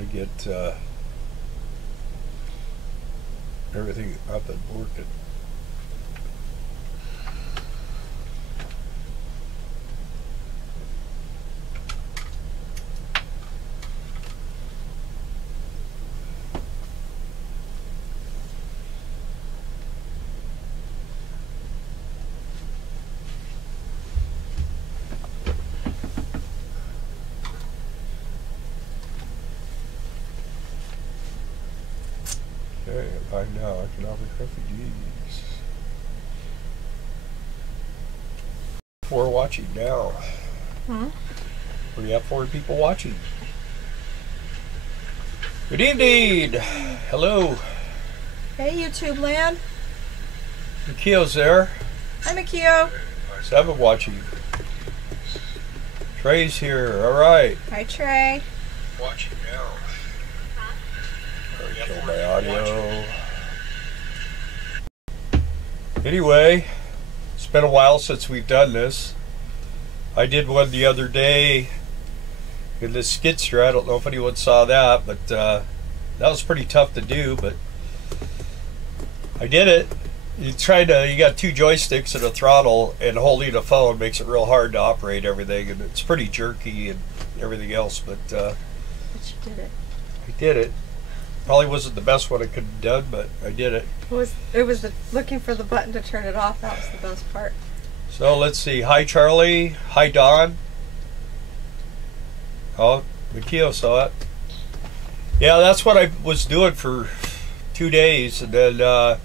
going to get everything up and working. Okay, by now, economic refugees. We're watching now. We have 4 people watching. Good evening. Hello. Hey, YouTube land. Mikio's there. Hi, Mikio. 7 watching. Trey's here. All right. Hi, Trey. Watching now. Show my audio. Anyway, it's been a while since we've done this. I did one the other day in the skidster. I don't know if anyone saw that, but that was pretty tough to do, but I did it. You got 2 joysticks and a throttle, and holding a phone makes it real hard to operate everything, and it's pretty jerky and everything else, but But you did it. I did it. Probably wasn't the best one I could have done, but I did it. It was looking for the button to turn it off. That was the best part. So let's see. Hi, Charlie. Hi, Don. Oh, Mikio saw it. Yeah, that's what I was doing for 2 days, and then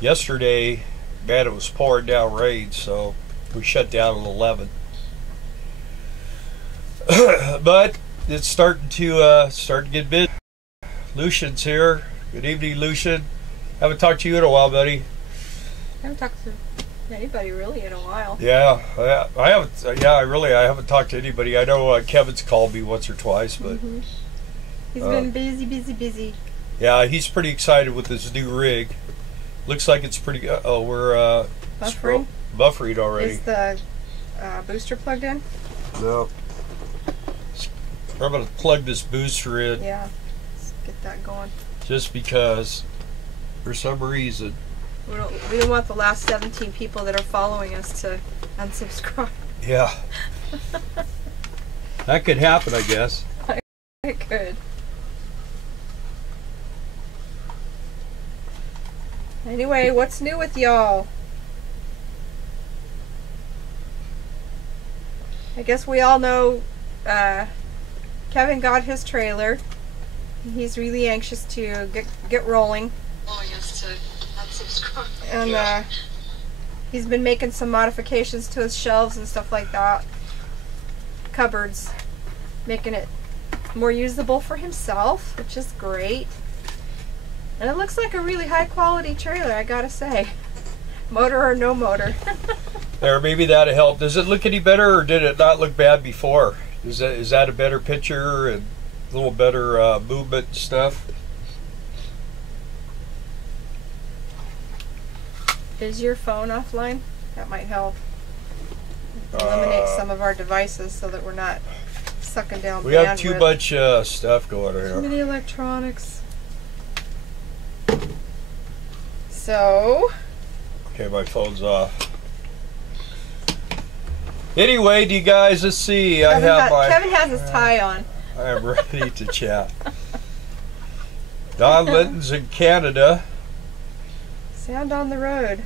yesterday, man, it was pouring down rain, so we shut down at 11. But it's starting to get busy. Lucian's here. Good evening, Lucian. Haven't talked to you in a while, buddy. I haven't talked to anybody really in a while. Yeah, I haven't. Yeah, I haven't talked to anybody. I know Kevin's called me once or twice, but he's been busy. Yeah, he's pretty excited with this new rig. Looks like it's pretty. Oh, we're buffering. Buffering already. Is the booster plugged in? No. I'm gonna plug this booster in. Yeah. Get that going. Just because, for some reason. We don't want the last 17 people that are following us to unsubscribe. Yeah. That could happen, I guess. It could. Anyway, what's new with y'all? I guess we all know Kevin got his trailer. He's really anxious to get rolling. And he's been making some modifications to his shelves and stuff like that. Cupboards. Making it more usable for himself, which is great. And it looks like a really high quality trailer, I gotta say. Motor or no motor. There, maybe that'll help. Does it look any better, or did it not look bad before? Is that a better picture and a little better movement and stuff? Is your phone offline? That might help. Eliminate some of our devices so that we're not sucking down bandwidth. We have too much stuff going on here. Too many electronics. So... Okay, my phone's off. Anyway, do you guys, let's see. Kevin has his tie on. I am ready to chat. Don Linton's in Canada. Sound on the road.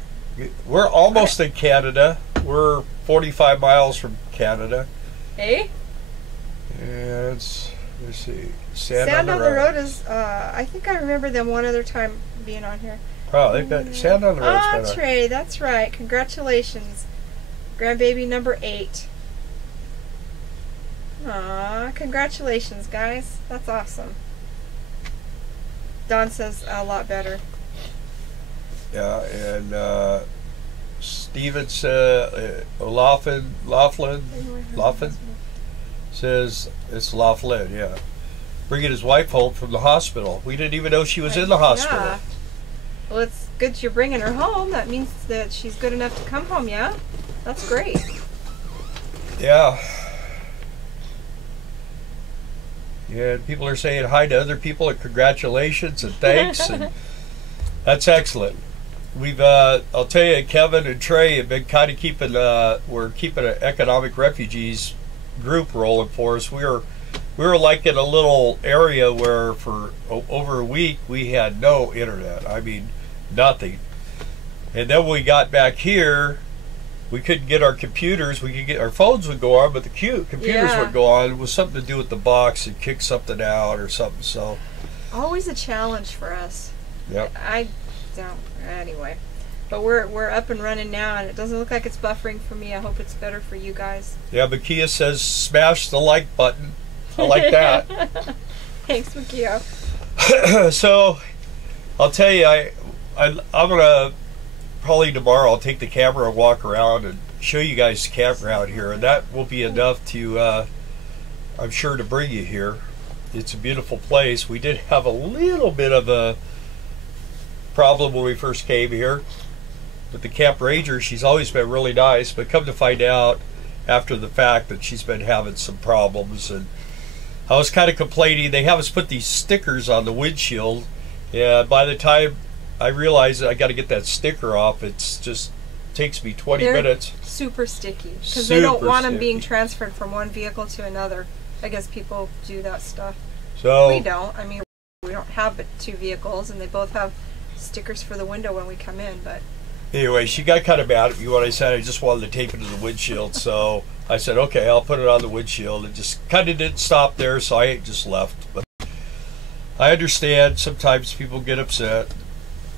We're almost in Canada. We're 45 miles from Canada. Hey? And let's see. Sound on the road is, I think I remember them one other time being on here. Oh, they've got Sound on the road. Oh, Trey, that's right. Congratulations. Grandbaby number 8. Aw, congratulations, guys. That's awesome. Don says a lot better. Yeah, and Steven Laughlin says it's Laughlin, yeah. Bringing his wife home from the hospital. We didn't even know she was in the hospital. Yeah. Well, it's good you're bringing her home. That means that she's good enough to come home, yeah? That's great. Yeah. And people are saying hi to other people and congratulations and thanks, and that's excellent. We've, I'll tell you, Kevin and Trey have been kind of keeping, we're keeping an economic refugees group rolling for us. We were like in a little area where for over a week we had no internet. I mean, nothing. And then when we got back here, we couldn't get our computers. We could get our phones would go on, but the computers would go on. It was something to do with the box and kick something out or something. So always a challenge for us. Yep. I don't. Anyway, but we're up and running now, and it doesn't look like it's buffering for me. I hope it's better for you guys. Yeah, Makia says smash the like button. I like that. Thanks, Makia. So I'll tell you, I'm gonna probably tomorrow I'll take the camera and walk around and show you guys the campground here, and that will be enough to I'm sure to bring you here. It's a beautiful place. We did have a little bit of a problem when we first came here with the camp ranger. She's always been really nice, but come to find out after the fact that she's been having some problems, and I was kind of complaining. They have us put these stickers on the windshield, and by the time I realized that I got to get that sticker off, it's just takes me 20 minutes. Super sticky because they don't want them being transferred from one vehicle to another. I guess people do that stuff. So we don't. I mean, we don't have but 2 vehicles, and they both have stickers for the window when we come in. But anyway, she got kind of mad at me when I said I just wanted to tape it to the windshield. So I said, okay, I'll put it on the windshield. It just kind of didn't stop there, so I just left. But I understand sometimes people get upset,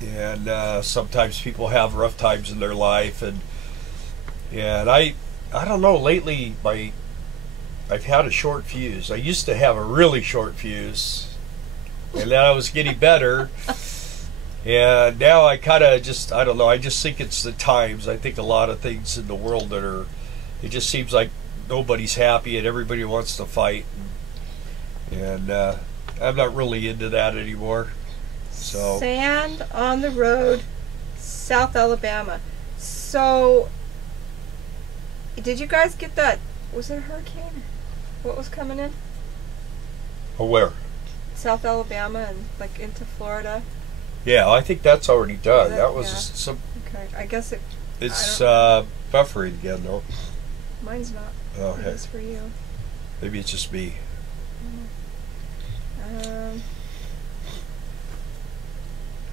and sometimes people have rough times in their life, and I don't know, lately I've had a short fuse. I used to have a really short fuse, and then I was getting better, and now I kind of just, I don't know, I just think it's the times. I think a lot of things in the world it just seems like nobody's happy and everybody wants to fight, and I'm not really into that anymore. So. Sand on the road, South Alabama. So, did you guys get that? Was it a hurricane? What was coming in? Oh, where? South Alabama and like into Florida. Yeah, I think that's already done. That was yeah. some. Okay, I guess it's buffering again, though. Mine's not. Oh, heck. It's for you. Maybe it's just me.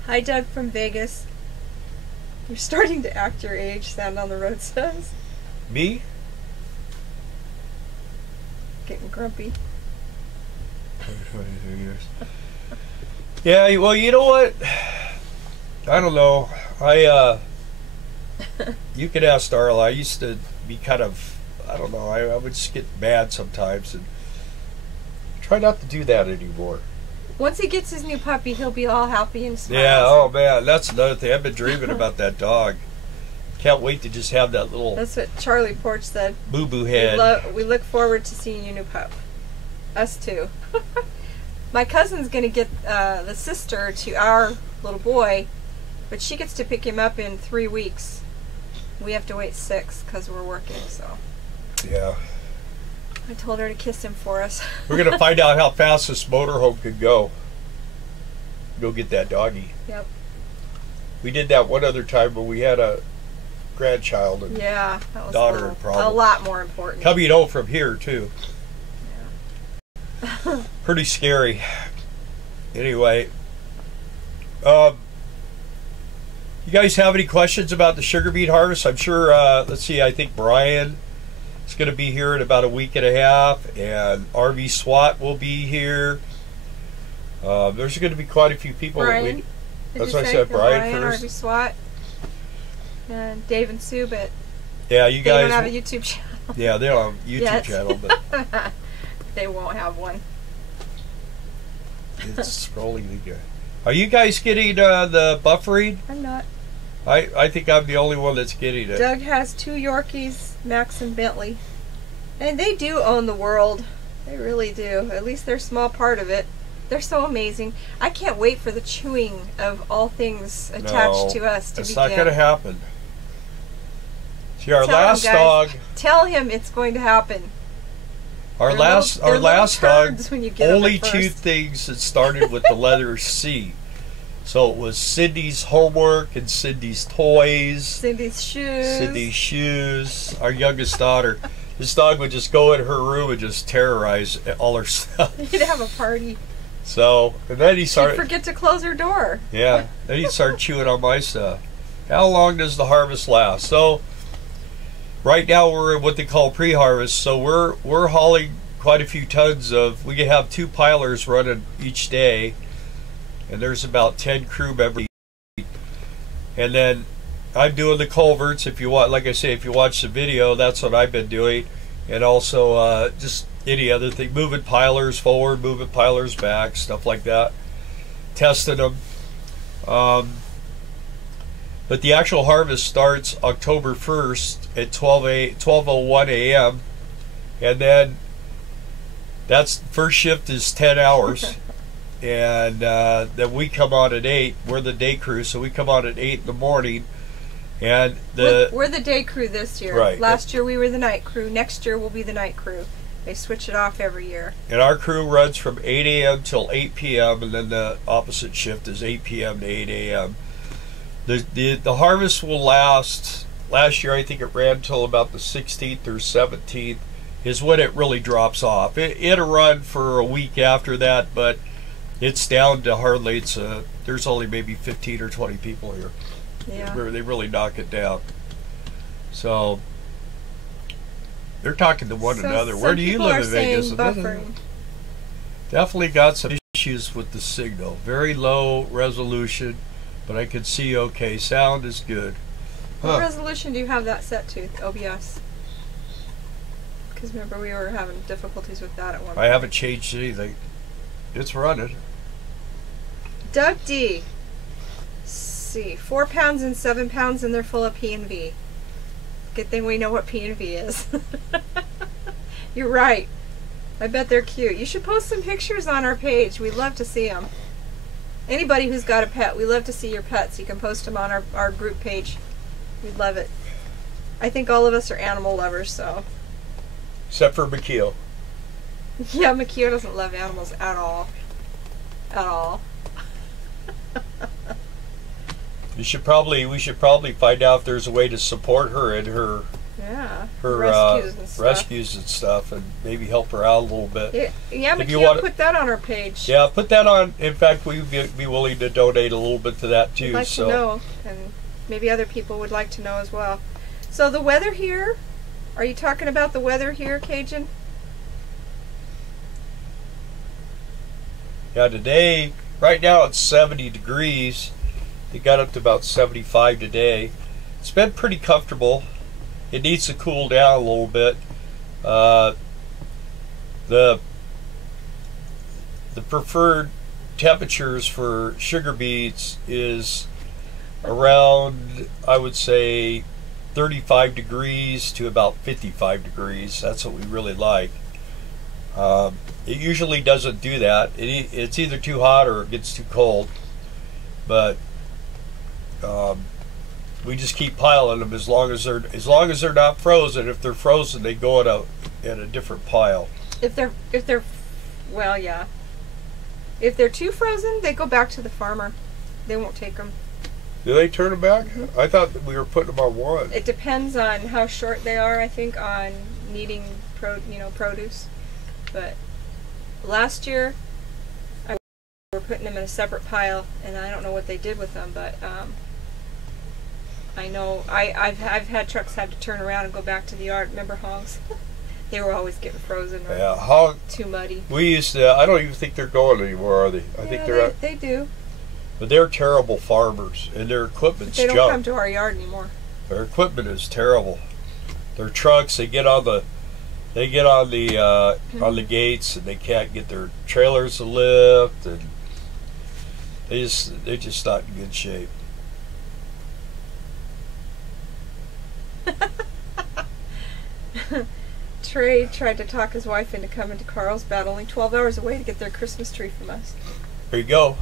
Hi, Doug from Vegas. You're starting to act your age, Sand on the Road says. Me? Getting grumpy. 22 years. Yeah, well, you know what? I don't know. You could ask Darla. I used to be kind of, I don't know, I would just get mad sometimes, and try not to do that anymore. Once he gets his new puppy, he'll be all happy and smiles. Yeah, oh man, that's another thing. I've been dreaming about that dog. Can't wait to just have that little... That's what Charlie Porch said. Boo-boo head. We look forward to seeing your new pup. Us too. My cousin's going to get the sister to our little boy, but she gets to pick him up in 3 weeks. We have to wait 6 because we're working, so... Yeah. I told her to kiss him for us. We're going to find out how fast this motorhome could go. Go get that doggy. Yep. We did that one other time when we had a grandchild and yeah, that was daughter and problem. A lot more important. Coming home from here, too. Yeah. Pretty scary. Anyway. You guys have any questions about the sugar beet harvest? I'm sure, let's see, I think Brian... It's going to be here in about a week and a half, and RV SWAT will be here. There's going to be quite a few people. Brian, that's what I said, Brian first. RV SWAT, and Dave and Sugarbeet. Yeah, you guys. They don't have a YouTube channel. Yeah, they don't have a YouTube channel, but they won't have one. It's scrolling again. Are you guys getting the buffering? I'm not. I think I'm the only one that's getting it. Doug has 2 Yorkies, Max and Bentley. And they do own the world. They really do. At least they're a small part of it. They're so amazing. I can't wait for the chewing of all things attached to us to begin. It's not going to happen. See, our last dog... Tell him it's going to happen. Our last dog, when you get only them at two first. things that started with the letter C. So it was Cindy's homework and Cindy's toys. Cindy's shoes. Cindy's shoes. Our youngest daughter. This dog would just go in her room and just terrorize all her stuff. He'd have a party. So, and then he started. She'd forget to close her door. Yeah, then he'd start chewing on my stuff. How long does the harvest last? So, right now we're in what they call pre-harvest. So we're hauling quite a few tons of. We can have 2 pilers running each day, and there's about 10 crew members. And then I'm doing the culverts. If you want, like I say, if you watch the video, that's what I've been doing, and also just any other thing, moving pilers forward, moving pilers back, stuff like that, testing them. But the actual harvest starts October 1st at 12:01 a.m. and then that's first shift is 10 hours. And then we come on at 8. We're the day crew, so we come on at 8 in the morning. And we're the day crew this year. Right. Last year we were the night crew. Next year we'll be the night crew. They switch it off every year. And our crew runs from 8 a.m. till 8 p.m. and then the opposite shift is 8 p.m. to 8 a.m. The harvest will last. Last year I think it ran till about the 16th or 17th is when it really drops off. It'll run for a week after that, but it's down to hardly. There's only maybe 15 or 20 people here. Yeah. They really knock it down. So they're talking to one another. Where do you live in Vegas? Buffering. Definitely got some issues with the signal. Very low resolution, but I can see okay. Sound is good. What resolution do you have that set to, OBS? Because remember we were having difficulties with that at one point. I haven't changed anything. It's running. Doug D. See, 4 pounds and 7 pounds, and they're full of P&V. Good thing we know what P&V is. You're right. I bet they're cute. You should post some pictures on our page. We'd love to see them. Anybody who's got a pet, we love to see your pets. You can post them on our group page. We'd love it. I think all of us are animal lovers, so. Except for McKeel. Yeah, McKeel doesn't love animals at all. At all. We should probably find out if there's a way to support her in her rescues and stuff, and maybe help her out a little bit. Yeah, McKeel, put that on our page. Yeah, put that on. In fact, we'd be willing to donate a little bit to that too. We'd like to know, and maybe other people would like to know as well. So the weather here, are you talking about the weather here, Cajun? Yeah, today, right now it's 70 degrees. It got up to about 75 today. It's been pretty comfortable. It needs to cool down a little bit. The preferred temperatures for sugar beets is around, I would say, 35 degrees to about 55 degrees. That's what we really like. It usually doesn't do that. It's either too hot or it gets too cold. But we just keep piling them as long as they're not frozen. If they're frozen, they go in a different pile. If they're well, yeah. If they're too frozen, they go back to the farmer. They won't take them. Do they turn them back? Mm-hmm. I thought that we were putting them on one. It depends on how short they are. I think on needing produce. But last year, we were putting them in a separate pile, and I don't know what they did with them, but I know I've had trucks have to turn around and go back to the yard. Remember hogs? They were always getting frozen or too muddy. We used to. I don't even think they're going anymore, are they? I think they do. But they're terrible farmers, and their equipment's junk. They don't come to our yard anymore. Their equipment is terrible. Their trucks, they get on the on the gates, and they can't get their trailers to lift, and they're just not in good shape. Trey tried to talk his wife into coming to Carlsbad, only 12 hours away, to get their Christmas tree from us. There you go.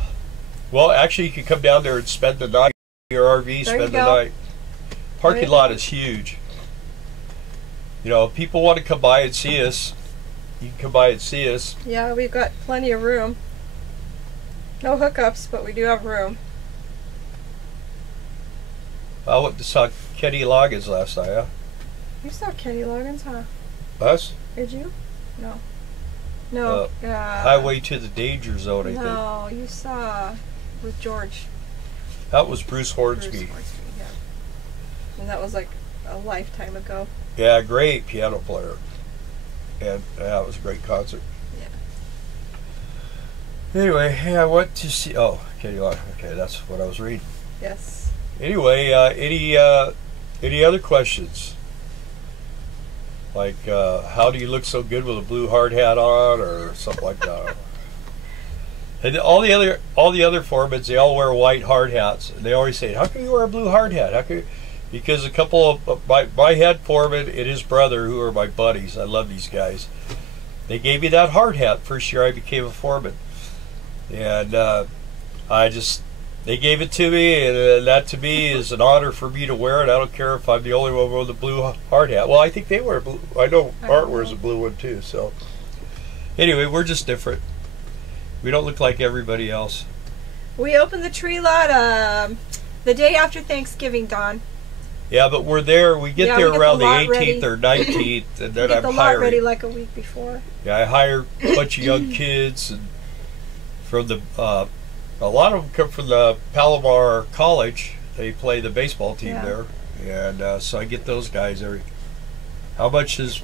Well, actually, you could come down there and spend the night in your RV, spend the night. Parking lot is huge. You know, people want to come by and see us. you can come by and see us. Yeah, we've got plenty of room. No hookups, but we do have room. I went to saw Kenny Loggins last night, huh? You saw Kenny Loggins, huh? Us? Did you? No. No. Highway to the Danger Zone, I think. No, you saw with George. That was Bruce Hornsby. Bruce Hornsby, yeah. And that was like a lifetime ago. Yeah, great piano player. And that was a great concert. Yeah. Anyway, I went to see. Oh, Kenny Loggins. Okay, that's what I was reading. Yes. Anyway, any other questions? Like, how do you look so good with a blue hard hat on, or something like that? And all the other foremen, they all wear white hard hats, and they always say, "How can you wear a blue hard hat? How can you?" Because a couple of my head foreman and his brother, who are my buddies, I love these guys. They gave me that hard hat first year I became a foreman, and they gave it to me, and that to me is an honor for me to wear it. I don't care if I'm the only one with a blue hard hat. Well, I think they wear blue. I know Art wears a blue one too. So anyway, we're just different. We don't look like everybody else. We opened the tree lot the day after Thanksgiving, Dawn. Yeah, but we're there. We get there around the 18th or 19th, and then I'm the lot ready like a week before. Yeah, I hire a bunch of young kids, and from the a lot of them come from the Palomar College. They play the baseball team there, and so I get those guys every. How much is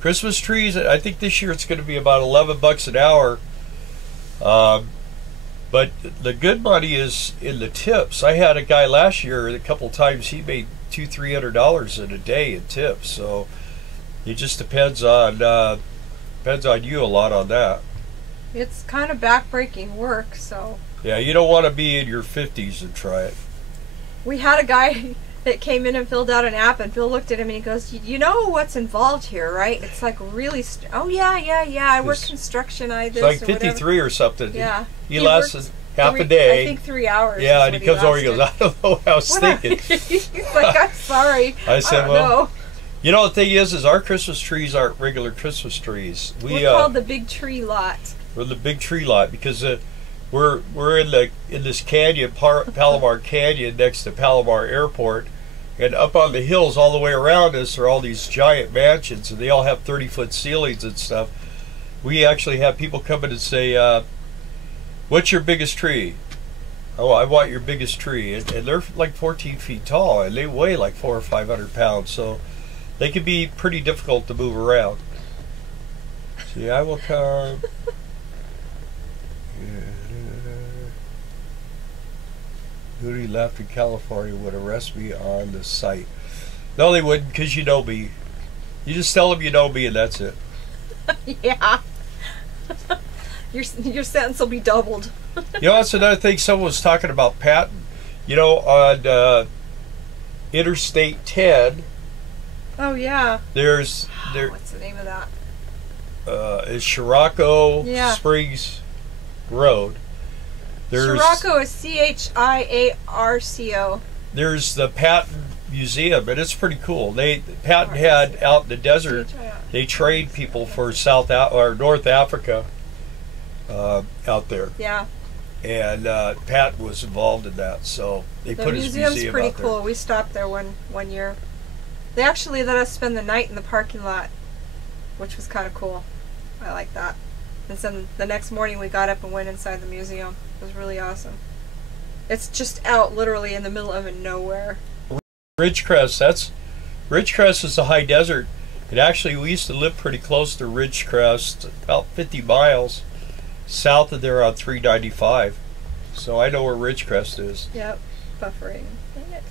Christmas trees? I think this year it's going to be about $11 an hour. But the good money is in the tips. I had a guy last year, a couple times he made $200-300 in a day in tips. So it just depends on you a lot on that. It's kind of backbreaking work, so. Yeah, you don't want to be in your 50s and try it. We had a guy that came in and filled out an app, and Bill looked at him and he goes, "You know what's involved here, right? It's like really. Oh yeah. I work construction. I this. It's like 53 or something. Yeah. He lasted half a day. I think 3 hours. Yeah, and he comes over and he goes, "I don't know what I was thinking." He's like, "I'm sorry." I said, I don't "Well, know. You know the thing is our Christmas trees aren't regular Christmas trees. We're called the Big Tree Lot. We're the Big Tree Lot because we're in this canyon, Palomar Canyon, next to Palomar Airport. And up on the hills all the way around us are all these giant mansions, and they all have 30-foot ceilings and stuff. We actually have people come in and say, "What's your biggest tree?" "Oh, I want your biggest tree." And they're like 14 feet tall, and they weigh like 400 or 500 pounds. So they can be pretty difficult to move around. See, I will come. Who left in California would arrest me on the site. No, they wouldn't, because you know me. You just tell them you know me, and that's it. Yeah. Your sentence will be doubled. You know, that's another thing someone was talking about, Patton. You know, on Interstate 10. Oh, yeah. What's the name of that? Is Chiraco Springs Road. Chiraco is CHIARCO. There's the Patton Museum, and it's pretty cool. Patton had out in the desert. They trained people for North Africa out there. Yeah. And Patton was involved in that, so they put his museum out there. The museum's pretty cool. We stopped there one year. They actually let us spend the night in the parking lot, which was kind of cool. I like that. And then the next morning we got up and went inside the museum. It was really awesome. It's just out literally in the middle of nowhere. Ridgecrest is a high desert. And actually we used to live pretty close to Ridgecrest, about 50 miles south of there on 395. So I know where Ridgecrest is. Yep, buffering. Dang it.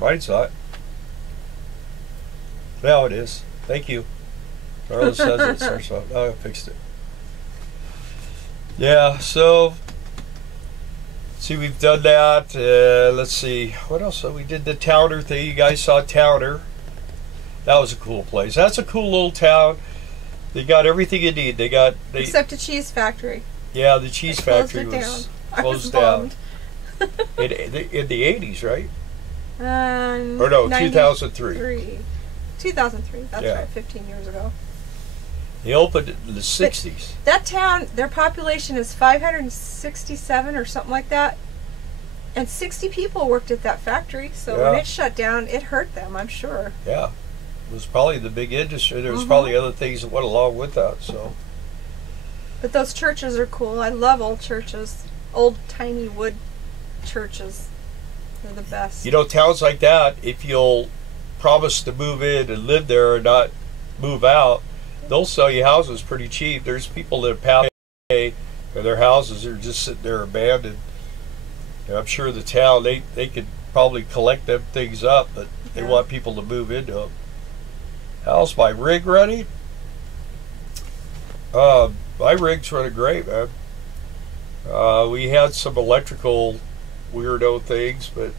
Mine's not. Now it is. Thank you. Carla says it's so. Oh, I fixed it. Yeah, so see, we've done that. Let's see, what else? We did the Towner thing. You guys saw Towner. That was a cool place. That's a cool little town. They got everything you need. Except a cheese factory. Yeah, the cheese factory was closed down. in the 80s, right? Or no, 2003. 2003. That's right, 15 years ago. They opened it in the 60s. That town, their population is 567 or something like that. And 60 people worked at that factory. So when it shut down, it hurt them, I'm sure. Yeah. It was probably the big industry. There was probably other things that went along with that. So. But those churches are cool. I love old churches. Old, tiny wood churches. They're the best. You know, towns like that, if you'll promise to move in and live there and not move out, they'll sell you houses pretty cheap. There's people that pay for their houses are just sitting there abandoned. And I'm sure the town, they could probably collect them things up, but they want people to move into them. How's my rig running? My rig's running great, man. We had some electrical weirdo things, but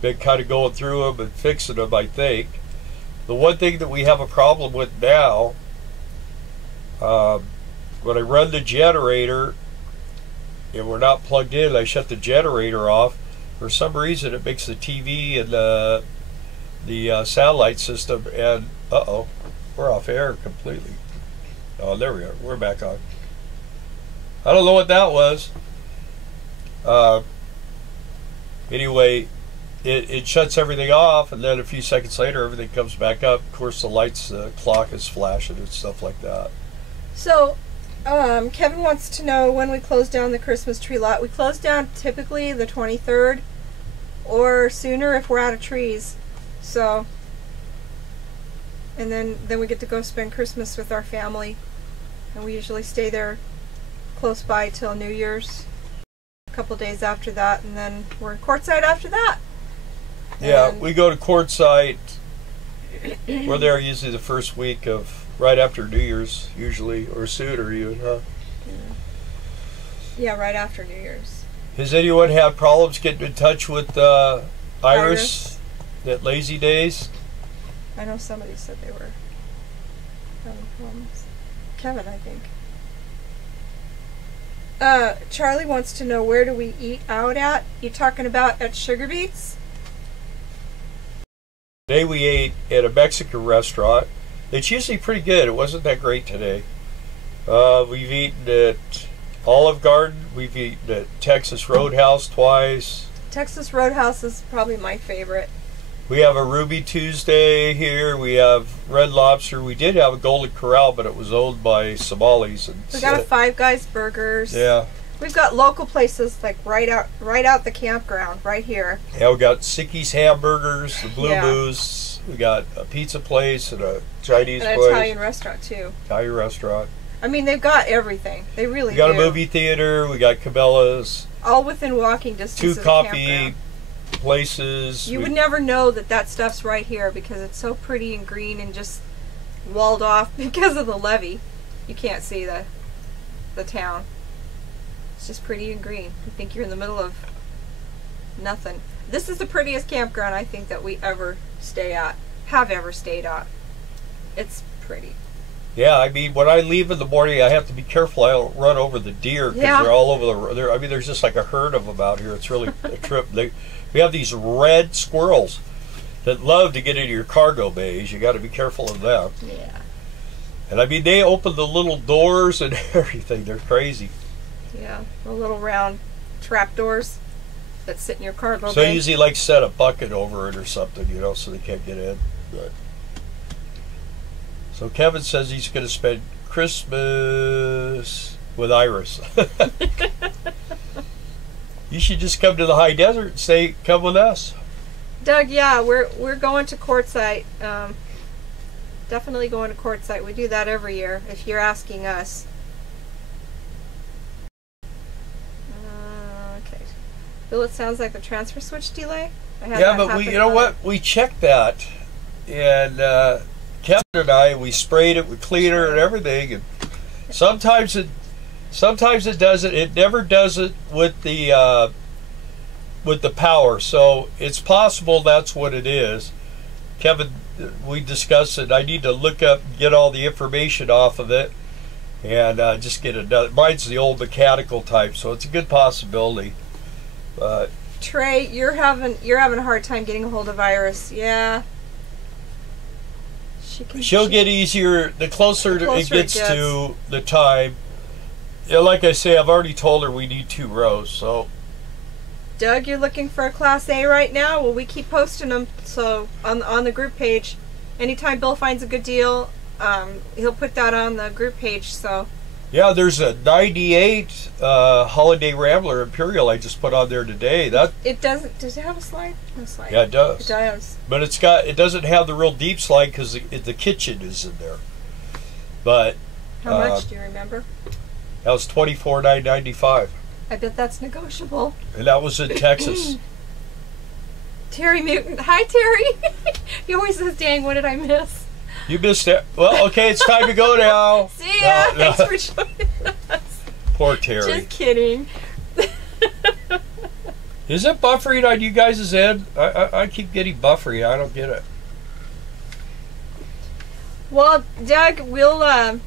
been kind of going through them and fixing them, I think. The one thing that we have a problem with now, when I run the generator and we're not plugged in, I shut the generator off. For some reason, it makes the TV and the satellite system, and we're off air completely. Oh, there we are. We're back on. I don't know what that was. Anyway, it shuts everything off, and then a few seconds later, everything comes back up. Of course, the lights, the clock is flashing and stuff like that. So, Kevin wants to know when we close down the Christmas tree lot. We close down typically the 23rd, or sooner if we're out of trees. So, and then we get to go spend Christmas with our family, and we usually stay there close by till New Year's, a couple days after that, and then we're in Quartzsite after that. Yeah, we go to Quartzsite. We're there usually the first week of right after New Year's, usually, or sooner even, huh? Yeah, right after New Year's. Has anyone had problems getting in touch with Iris at Lazy Days? I know somebody said they were having problems. Kevin, I think. Charlie wants to know, where do we eat out at? You talking about at Sugarbeets? Today we ate at a Mexican restaurant. It's usually pretty good. It wasn't that great today. We've eaten at Olive Garden. We've eaten at Texas Roadhouse twice. Texas Roadhouse is probably my favorite. We have a Ruby Tuesday here. We have Red Lobster. We did have a Golden Corral, but it was owned by Somalis. And we got a Five Guys Burgers. Yeah. We've got local places like right out the campground, right here. Yeah, we got Sicky's Hamburgers, the Blue Moose. We got a pizza place and a Chinese place. And an Italian restaurant too. Italian restaurant. I mean, they've got everything. They really do. We got a movie theater. We got Cabela's. All within walking distance. 2 coffee places. You would never know that stuff's right here because it's so pretty and green and just walled off because of the levee. You can't see the town. It's just pretty and green. You think you're in the middle of nothing. This is the prettiest campground I think that we ever have ever stayed at. It's pretty. Yeah, I mean, when I leave in the morning, I have to be careful. I don't run over the deer because they're all over the. I mean, there's just like a herd of them out here. It's really a trip. We have these red squirrels that love to get into your cargo bays. You got to be careful of them. Yeah. And I mean, they open the little doors and everything. They're crazy. Yeah, the little round trap doors that sit in your cargo bay. So I usually like set a bucket over it or something, you know, so they can't get in. But. So Kevin says he's going to spend Christmas with Iris. You should just come to the high desert and say, come with us. Doug, yeah, we're going to Quartzsite. Definitely going to Quartzsite. We do that every year, if you're asking us. Okay. Bill, it sounds like the transfer switch delay. Yeah, but you know what? We checked that, and Kevin and I, we sprayed it with cleaner and everything, and sometimes it does it. It never does it with the power. So it's possible that's what it is. Kevin, we discussed it. I need to look up, get all the information off of it, and just get it done. Mine's the old mechanical type, so it's a good possibility. But Trey, you're having a hard time getting a hold of Iris. Yeah. she'll get easier the closer it gets to the time. Yeah, like I say, I've already told her we need 2 rows. So, Doug, you're looking for a Class A right now? Well, we keep posting them. So on the group page, anytime Bill finds a good deal, he'll put that on the group page. So. Yeah, there's a 98 Holiday Rambler Imperial I just put on there today. It doesn't. Does it have a slide? No slide. Yeah, it does. It does. But it doesn't have the real deep slide because the kitchen is in there. But how much do you remember? That was $24,995. I bet that's negotiable. And that was in Texas. Terry Mutant. Hi, Terry. He always says, "Dang, what did I miss?" You missed it. Well, okay, it's time to go now. See ya. No. Thanks for joining us. Poor Terry. Just kidding. Is it buffering on you guys' end? I keep getting buffering. I don't get it. Well, Doug, we'll oh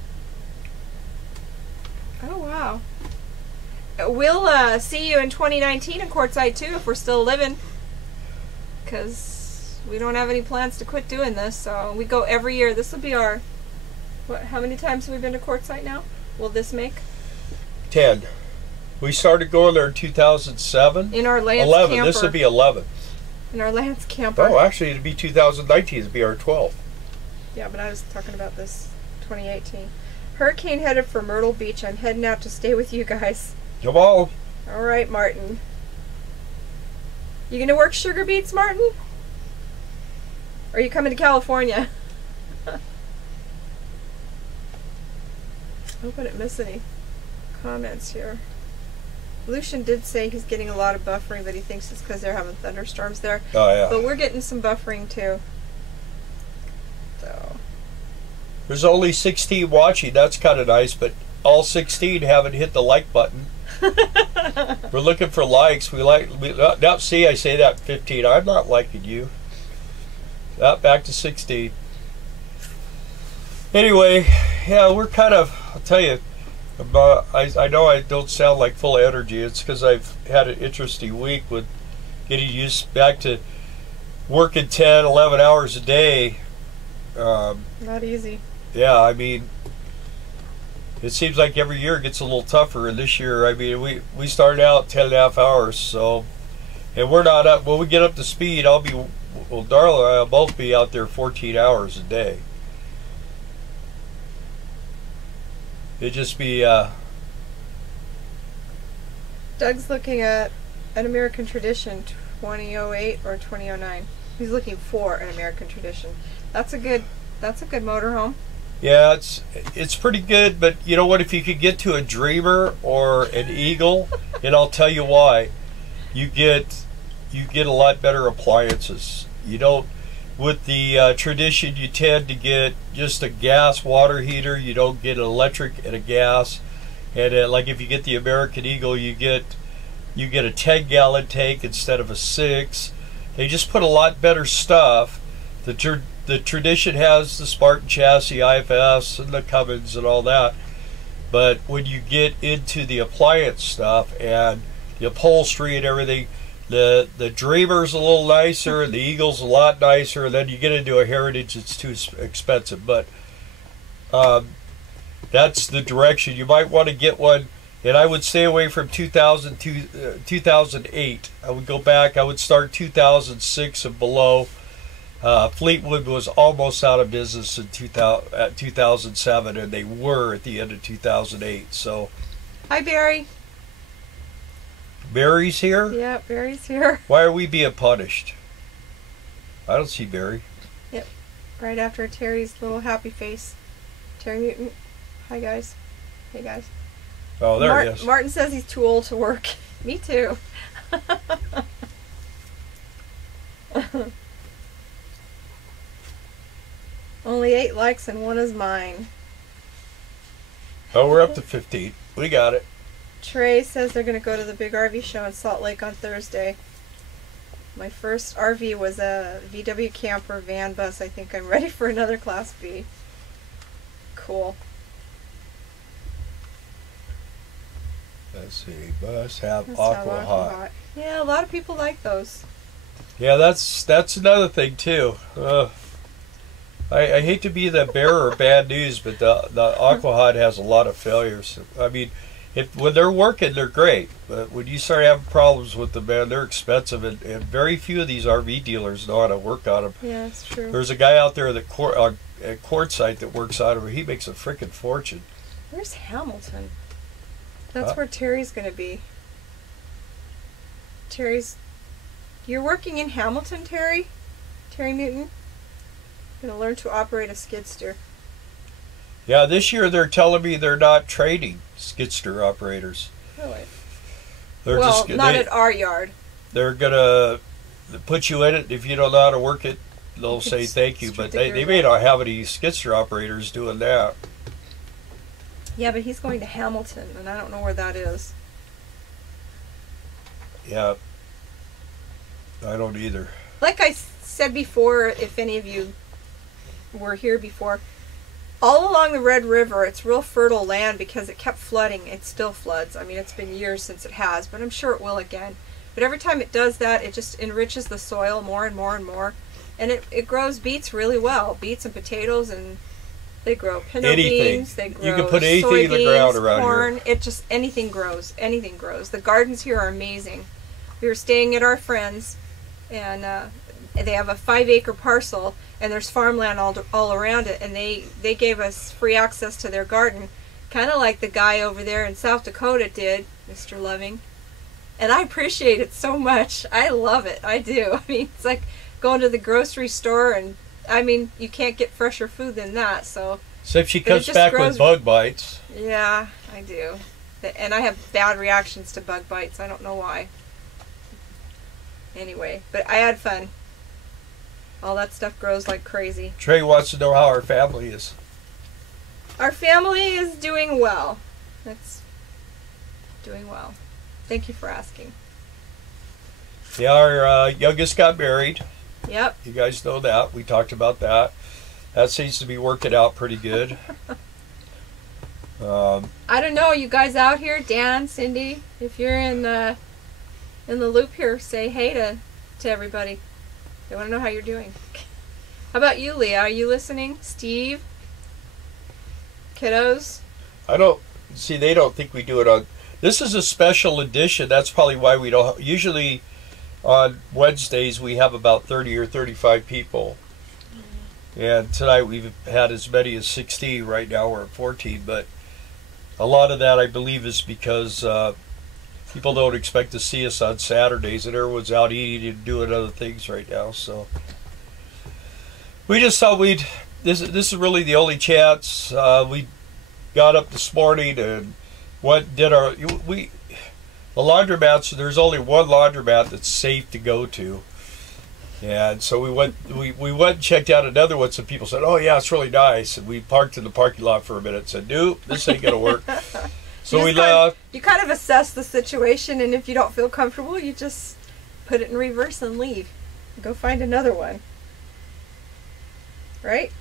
wow. We'll see you in 2019 in Quartzsite too if we're still living. Because we don't have any plans to quit doing this, so we go every year. This will be our, how many times have we been to Quartzsite now? Will this make? 10. We started going there in 2007. In our Lance 11. camper. This would be 11. In our Lance camper. Oh, actually, it'd be 2019. It'd be our 12th. Yeah, but I was talking about this 2018. Hurricane headed for Myrtle Beach. I'm heading out to stay with you guys. Come on. All right, Martin. You gonna work Sugarbeets, Martin? Or are you coming to California? I hope I didn't miss any comments here. Lucian did say he's getting a lot of buffering, but he thinks it's because they're having thunderstorms there. Oh, yeah. But we're getting some buffering too. So. There's only 16 watching. That's kind of nice, but all 16 haven't hit the like button. We're looking for likes. Now, see, I say that 15. I'm not liking you. Back to 16. Anyway, yeah, we're kind of, I'll tell you, I know I don't sound like full of energy. It's because I've had an interesting week with getting used back to working 10, 11 hours a day. Not easy. Yeah, I mean, it seems like every year it gets a little tougher. And this year, I mean, we started out 10 and a half hours. So, and we're not up. When we get up to speed, Darla and I'll both be out there 14 hours a day. It'd just be, Doug's looking at an American Tradition 2008 or 2009. He's looking for an American Tradition. That's a good motorhome. Yeah, it's pretty good, but you know what? If you could get to a Dreamer or an Eagle, and I'll tell you why, you get a lot better appliances. You don't. With the Tradition, you tend to get just a gas water heater. You don't get an electric and a gas. And like if you get the American Eagle, you get a 10-gallon tank instead of a 6. They just put a lot better stuff. The Tradition has the Spartan chassis, IFS, and the Cummins and all that. But when you get into the appliance stuff and the upholstery and everything, the Dreamer's a little nicer, the Eagle's a lot nicer, and then you get into a Heritage, it's too expensive. But that's the direction. You might want to get one, and I would stay away from 2008. I would go back, I would start 2006 and below. Fleetwood was almost out of business in 2007, and they were at the end of 2008. So, hi, Barry. Barry's here? Yeah, Barry's here. Why are we being punished? I don't see Barry. Yep, right after Terry's little happy face. Terry Mutant. Hi, guys. Hey, guys. Oh, there he is. Martin says he's too old to work. Me too. Only 8 likes and 1 is mine. Oh, we're up to 15. We got it. Trey says they're going to go to the big RV show in Salt Lake on Thursday. My first RV was a VW camper van bus. I think I'm ready for another Class B. Cool. Let's see. Must have Aqua Hot. Yeah, a lot of people like those. Yeah, that's another thing too. I I hate to be the bearer of bad news, but the Aquahot has a lot of failures. I mean, when they're working, they're great. But when you start having problems with them, man, they're expensive. And very few of these RV dealers know how to work on them. Yeah, that's true. There's a guy out there at Quartzsite that works out of it. He makes a freaking fortune. Where's Hamilton? That's where Terry's going to be. You're working in Hamilton, Terry? Terry Newton? Going to learn to operate a skid steer. Yeah, this year they're telling me they're not training skid steer operators. Really? They're well, not at our yard. They're going to put you in it. If you don't know how to work it, they'll say thank you. But they may not have any skid steer operators doing that. Yeah, but he's going to Hamilton, and I don't know where that is. Yeah, I don't either. Like I said before, if any of you were here before, all along the Red River, it's real fertile land because it kept flooding. It still floods. I mean, it's been years since it has, but I'm sure it will again. But every time it does that, it just enriches the soil more and more and more. And it grows beets really well. Beets and potatoes, and they grow pinto beans. They grow you can put anything in the ground around corn. here. It just, anything grows. Anything grows. The gardens here are amazing. We were staying at our friends, and they have a 5-acre parcel, and there's farmland all around it, and they gave us free access to their garden, kind of like the guy over there in South Dakota did, Mr. Loving. And I appreciate it so much. I love it. I do. I mean, it's like going to the grocery store, and I mean, you can't get fresher food than that. So except she comes back with bug bites. Yeah, I do. And I have bad reactions to bug bites. I don't know why. Anyway, but I had fun. All that stuff grows like crazy. Trey wants to know how our family is. Our family is doing well. It's doing well. Thank you for asking. Yeah, our youngest got married. Yep. You guys know that. We talked about that. That seems to be working out pretty good. I don't know, you guys out here, Dan, Cindy, if you're in the loop here, say hey to everybody. They want to know how you're doing. How about you, Leah? Are you listening? Steve? Kiddos? I don't see. They don't think we do it on. This is a special edition. That's probably why we don't. Usually, on Wednesdays we have about 30 or 35 people, and tonight we've had as many as 16. Right now we're at 14, but a lot of that I believe is because people don't expect to see us on Saturdays, and everyone's out eating and doing other things right now. So we just thought this is really the only chance. We got up this morning and the laundromats. There's only one laundromat that's safe to go to, and so we went and checked out another one. Some people said, "Oh yeah, it's really nice," and we parked in the parking lot for a minute and said, "Nope, this ain't gonna work." So we left. You kind of assess the situation, and if you don't feel comfortable, you just put it in reverse and leave. Go find another one. Right?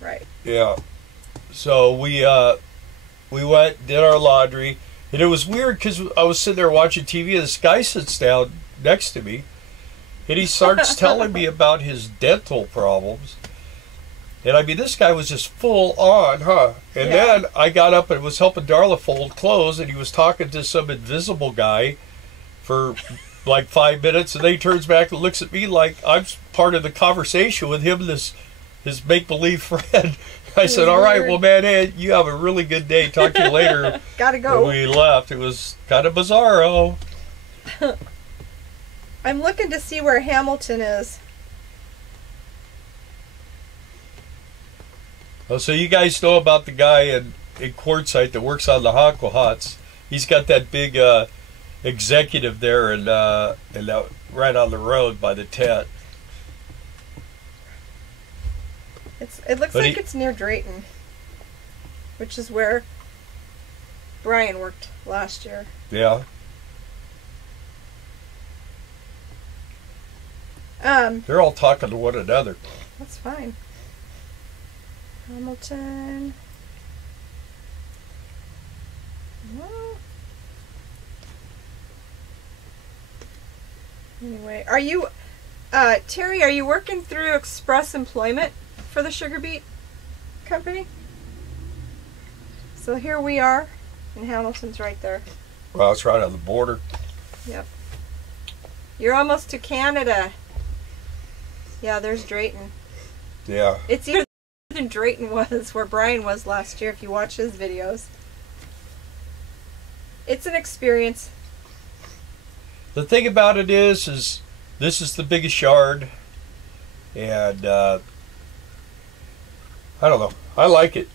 Right. Yeah. So we went, did our laundry, and it was weird because I was sitting there watching TV, and this guy sits down next to me, and he starts telling me about his dental problems. And I mean, this guy was just full on, huh? And then I got up and was helping Darla fold clothes, and he was talking to some invisible guy for like 5 minutes, and then he turns back and looks at me like I'm part of the conversation with him, his make-believe friend. I said, "All right, well, man, Ed, you have a really good day. Talk to you later." Gotta go. And we left. It was kind of bizarro. I'm looking to see where Hamilton is. Oh, so you guys know about the guy in Quartzsite that works on the Aquahots. He's got that big executive there and right on the road by the tent. It looks like it's near Drayton, which is where Brian worked last year. Yeah. They're all talking to one another. That's fine. Hamilton. Well, anyway, are you, Terry, are you working through Express Employment for the Sugarbeet company. So here we are, and Hamilton's right there. Well, it's right on the border. Yep. You're almost to Canada. Yeah, there's Drayton. Yeah. It's either than Drayton was where Brian was last year if you watch his videos. It's an experience. The thing about it is this is the biggest yard, and I don't know. I like it.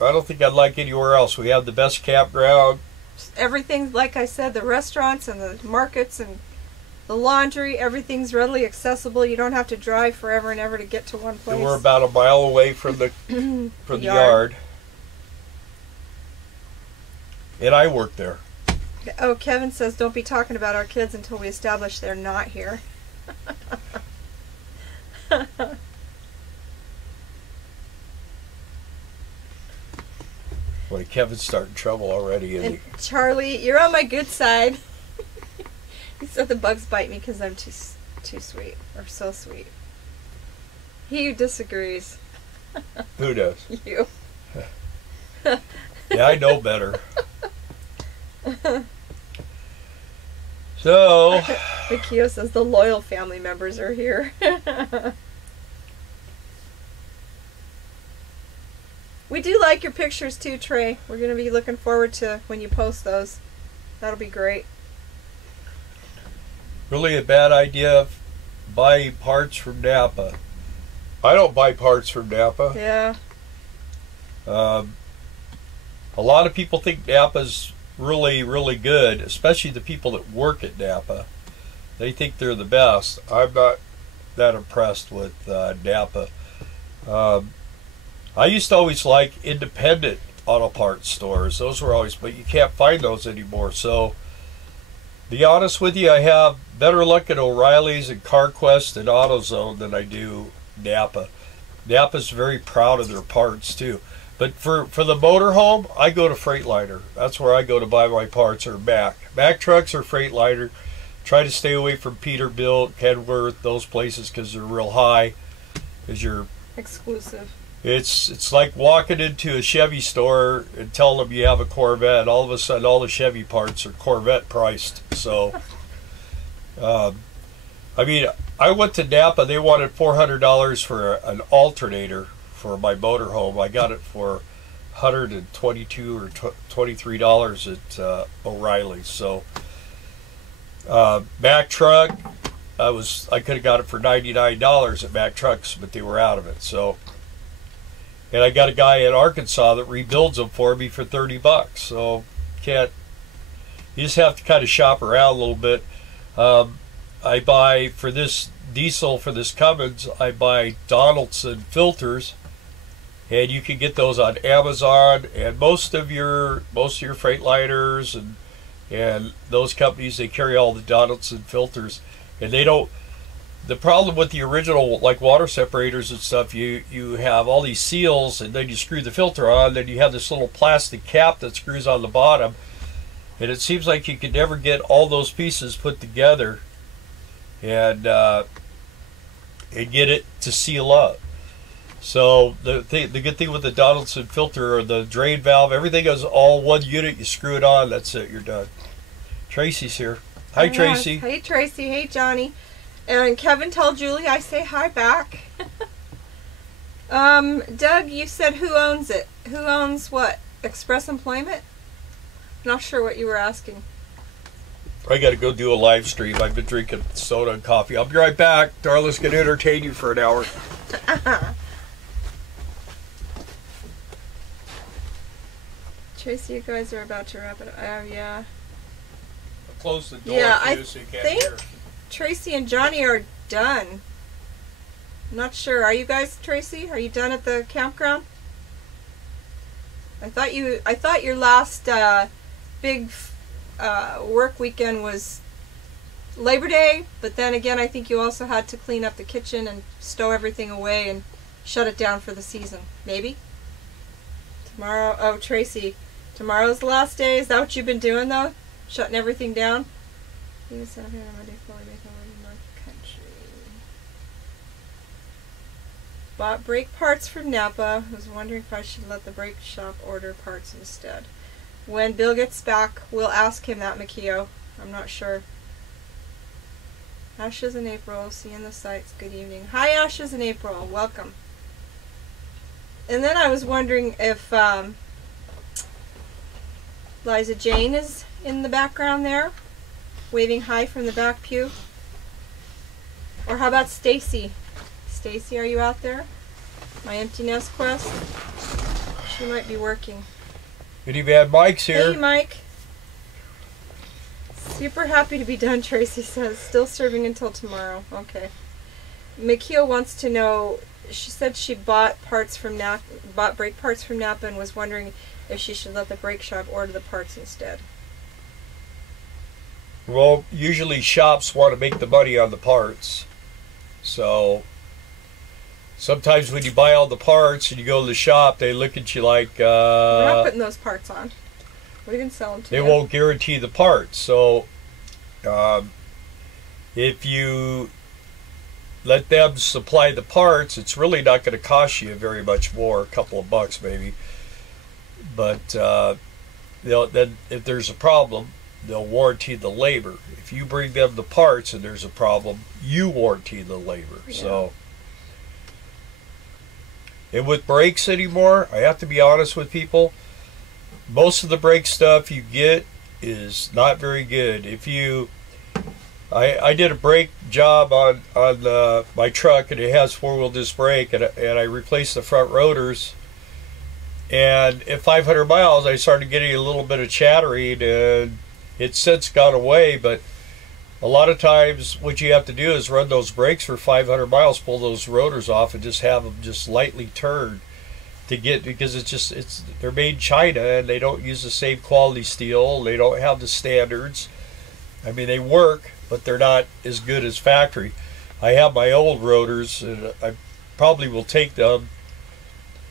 I don't think I'd like anywhere else. We have the best campground. Everything, like I said, the restaurants and the markets and the laundry, everything's readily accessible. You don't have to drive forever and ever to get to one place. And we're about a mile away from the from the yard. And I work there. Oh, Kevin says don't be talking about our kids until we establish they're not here. Boy, Kevin's starting trouble already. And Charlie, you're on my good side. He said the bugs bite me because I'm too sweet, or so sweet. He disagrees. Who does? You. Yeah, I know better. So, Mikio says the loyal family members are here. We do like your pictures too, Trey. We're going to be looking forward to when you post those. That'll be great. really a bad idea buying parts from Napa. I don't buy parts from Napa. Yeah. A lot of people think Napa's really, really good, especially the people that work at Napa. They think they're the best. I'm not that impressed with Napa. I used to always like independent auto parts stores. Those were always, but you can't find those anymore. So, to be honest with you, I have better luck at O'Reilly's and CarQuest and AutoZone than I do Napa. Napa's very proud of their parts too. But for the motorhome, I go to Freightliner. That's where I go to buy my parts, or Mack. Mack trucks or Freightliner. Try to stay away from Peterbilt, Kenworth, those places, because they're real high. Because you're exclusive. It's like walking into a Chevy store and telling them you have a Corvette, and all of a sudden all the Chevy parts are Corvette priced. So, I mean, I went to Napa. They wanted $400 for an alternator for my motorhome. I got it for $122 or $23 at O'Reilly's. So, Mack truck, I could have got it for $99 at Mack Trucks, but they were out of it. So. And I got a guy in Arkansas that rebuilds them for me for $30. So you just have to kind of shop around a little bit. I buy for this diesel, for this Cummins, I buy Donaldson filters, and you can get those on Amazon. And most of your Freightliners and those companies, they carry all the Donaldson filters, and they don't. The problem with the original, like water separators and stuff, you have all these seals, and then you screw the filter on, then you have this little plastic cap that screws on the bottom, and it seems like you could never get all those pieces put together and get it to seal up. So the good thing with the Donaldson filter, or the drain valve, everything is all one unit. You screw it on, that's it, you're done. Tracy's here. Hi, Tracy. Hey, Tracy. Hey, Johnny. And Kevin, tell Julie I say hi back. Doug, you said who owns it? Who owns what? Express Employment? Not sure what you were asking. I got to go do a live stream. I've been drinking soda and coffee. I'll be right back. Darla's going to entertain you for an hour. Tracy, you guys are about to wrap it up. Oh, yeah. I'll close the door, Yeah, too, so you can't think hear. Tracy and Johnny are done. I'm not sure. Are you guys, Tracy? Are you done at the campground? I thought your last big work weekend was Labor Day, but then again, I think you also had to clean up the kitchen and stow everything away and shut it down for the season. Maybe? Tomorrow, oh, Tracy, tomorrow's the last day. Is that what you've been doing, though? Shutting everything down? You said here on Monday before we make our way to North Country. Bought brake parts from Napa. Was wondering if I should let the brake shop order parts instead. When Bill gets back, we'll ask him that, Makio. I'm not sure. Ashes in April. See you in the sights. Good evening. Hi, Ashes in April. Welcome. And then I was wondering if Liza Jane is in the background there, waving hi from the back pew. Or how about Stacy? Stacy, are you out there? My empty nest quest? She might be working. Good evening, Mike's here. Hey, Mike. Super happy to be done, Tracy says. Still serving until tomorrow. Okay. Makio wants to know, she said she bought brake parts from Napa and was wondering if she should let the brake shop order the parts instead. Well, usually shops want to make the money on the parts. So sometimes when you buy all the parts and you go to the shop, they look at you like... We're not putting those parts on. We didn't sell them to They you. won't guarantee the parts. So if you let them supply the parts, it's really not going to cost you very much more, a couple of bucks maybe. But then if there's a problem, they'll warranty the labor. If you bring them the parts and there's a problem, you warranty the labor. Yeah. So, and with brakes anymore, I have to be honest with people, most of the brake stuff you get is not very good. I did a brake job on my truck, and it has four-wheel disc brake, and I replaced the front rotors. And at 500 miles, I started getting a little bit of chattering, and it's since gone away. But a lot of times, what you have to do is run those brakes for 500 miles, pull those rotors off, and just have them just lightly turned to get, because they're made in China, and they don't use the same quality steel. They don't have the standards. I mean, they work, but they're not as good as factory. I have my old rotors, and I probably will take them.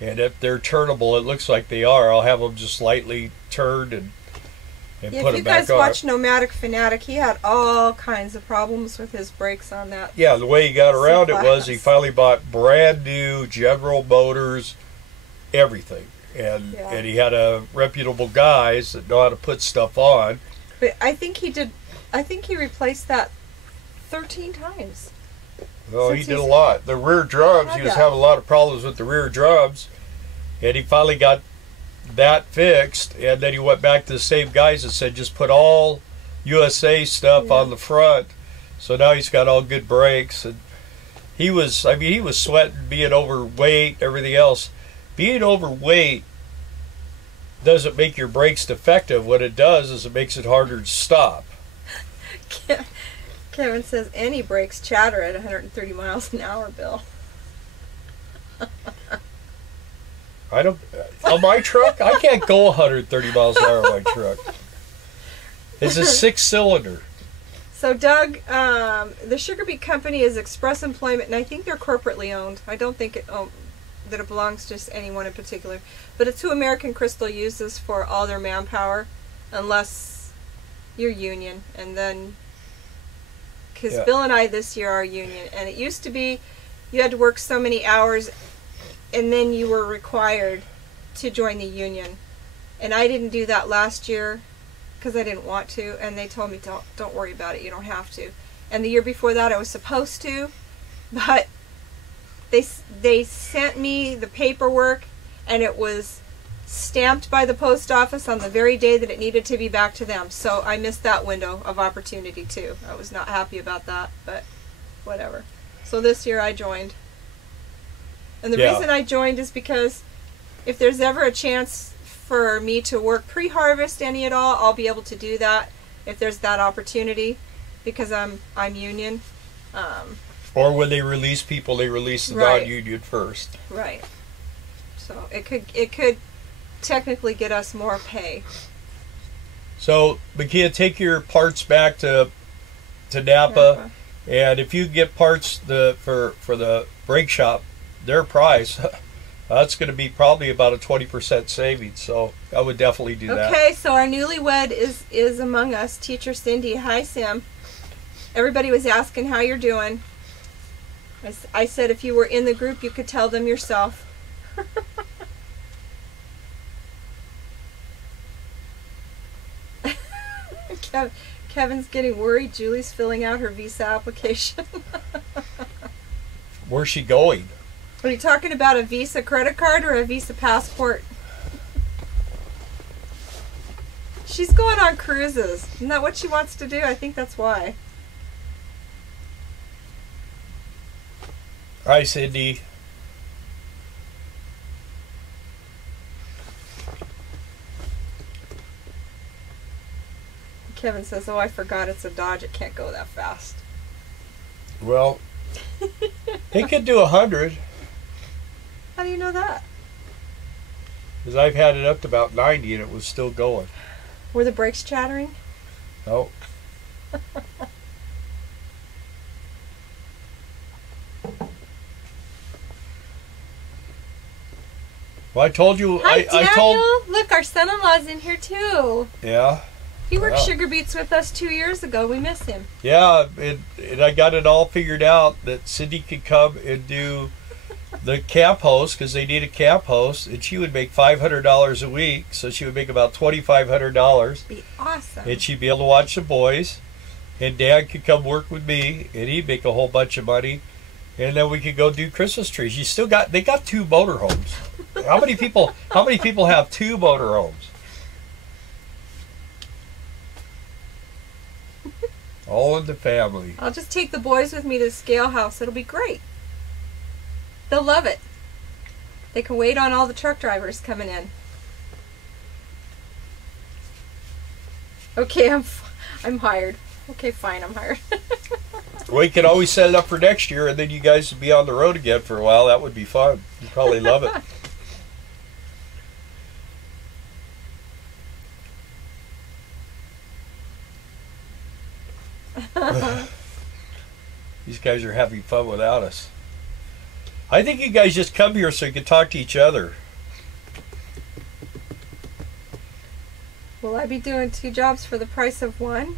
And if they're turnable, it looks like they are, I'll have them just lightly turned and put them back on. If you guys watch Nomadic Fanatic, he had all kinds of problems with his brakes on that. Yeah, the way he got around it was he finally bought brand new General Motors, everything. And he had reputable guys that know how to put stuff on. But I think he replaced that 13 times. Well, he did a lot. The rear drums, he was having a lot of problems with the rear drums, and he finally got that fixed, and then he went back to the same guys and said, just put all USA stuff on the front. So now he's got all good brakes, and he was sweating being overweight, everything else. Being overweight doesn't make your brakes defective. What it does is it makes it harder to stop. Kevin says any brakes chatter at 130 miles an hour, Bill. I don't, on my truck, I can't go 130 miles an hour on my truck. It's a 6-cylinder. So Doug, the Sugarbeet company is Express Employment, and I think they're corporately owned. I don't think that it belongs to anyone in particular. But it's who American Crystal uses for all their manpower, unless you're union. And then, because Bill and I this year are union, and it used to be you had to work so many hours, and then you were required to join the union. And I didn't do that last year because I didn't want to, and they told me don't worry about it, you don't have to. And the year before that I was supposed to, but they sent me the paperwork, and it was stamped by the post office on the very day that it needed to be back to them. So I missed that window of opportunity too. I was not happy about that, but whatever. So this year I joined. And the reason I joined is because if there's ever a chance for me to work pre-harvest any at all, I'll be able to do that if there's that opportunity, because I'm union. Or when they release people, they release the non-union first. Right. So it could technically get us more pay. So, Makia, take your parts back to Napa, and if you get parts for the brake shop, their price, that's going to be probably about a 20% savings. So I would definitely do that. Okay, so our newlywed is among us, Teacher Cindy. Hi, Sim. Everybody was asking how you're doing. I said if you were in the group, you could tell them yourself. Kevin's getting worried. Julie's filling out her visa application. Where's she going? Are you talking about a Visa credit card or a Visa passport? She's going on cruises. Isn't that what she wants to do? I think that's why. Hi, Cindy. Kevin says, oh, I forgot it's a Dodge. It can't go that fast. Well, it could do 100. How do you know that? Because I've had it up to about 90 and it was still going. Were the brakes chattering? Oh. Well, I told you. Hi, Daniel. I told. Look, our son-in-law's in here too. Yeah. He worked Sugarbeets with us 2 years ago. We miss him. Yeah, and I got it all figured out that Cindy could come and do the camp host because they need a camp host, and she would make $500 a week, so she would make about $2,500. Be awesome. And she'd be able to watch the boys, and Dad could come work with me, and he'd make a whole bunch of money, and then we could go do Christmas trees. They got 2 motorhomes. How many people have 2 motorhomes? All in the family. I'll just take the boys with me to the scale house. It'll be great. They'll love it. They can wait on all the truck drivers coming in. Okay, I'm hired. Okay, fine, I'm hired. We could always set it up for next year, and then you guys would be on the road again for a while. That would be fun. You'd probably love it. These guys are having fun without us. I think you guys just come here so you can talk to each other. Will I be doing 2 jobs for the price of 1?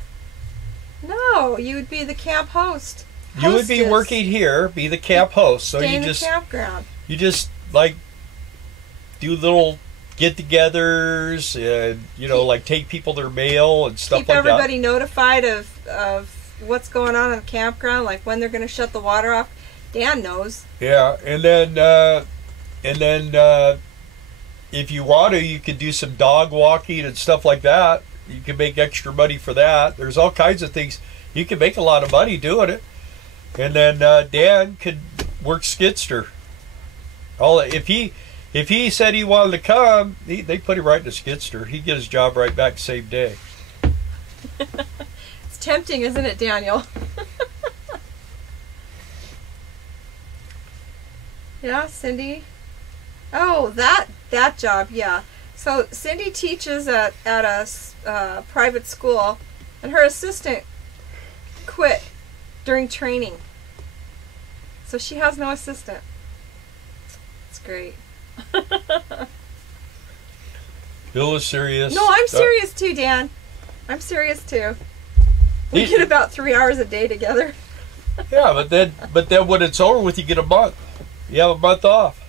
No, you would be the camp host. You would be working here, be the camp host. So stay you in just the campground. You just like do little get-togethers, and like take people their mail and stuff like that. Keep everybody notified of what's going on the campground, like when they're going to shut the water off. Dan knows. Yeah, and then if you want to, you could do some dog walking and stuff like that. You can make extra money for that. There's all kinds of things. You can make a lot of money doing it. And then Dan could work skidster. If he said he wanted to come, they put him right in the skidster. He'd get his job right back the same day. It's tempting, isn't it, Daniel? Yeah, Cindy. Oh, that job, yeah. So Cindy teaches at a private school, and her assistant quit during training. So she has no assistant. It's great. Bill is serious. No, I'm serious too, Dan. I'm serious too. We get about 3 hours a day together. Yeah, but then when it's over with, you get a month. You have a month off.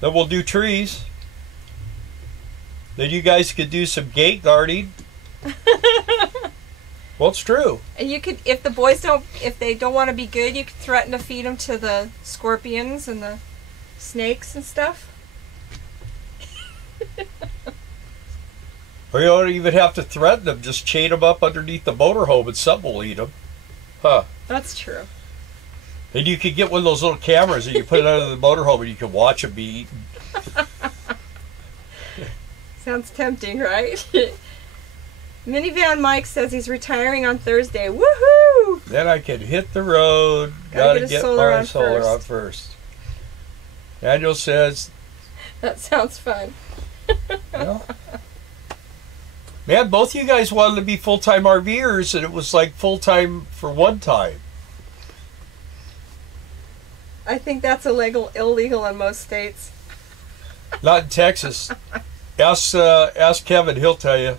Then we'll do trees. Then you guys could do some gate guarding. Well, it's true. And you could, if the boys if they don't want to be good, you could threaten to feed them to the scorpions and the snakes and stuff. Or you don't even have to threaten them. Just chain them up underneath the motorhome and something will eat them. Huh. That's true. And you could get one of those little cameras and you put it under the motorhome and you can watch them be eaten. Sounds tempting, right? Minivan Mike says he's retiring on Thursday. Woohoo! Then I can hit the road. Gotta get my solar on first. Daniel says... That sounds fun. Well, man, both you guys wanted to be full-time RVers, and it was like full-time for one time. I think that's illegal in most states. Not in Texas. Ask Kevin, he'll tell you.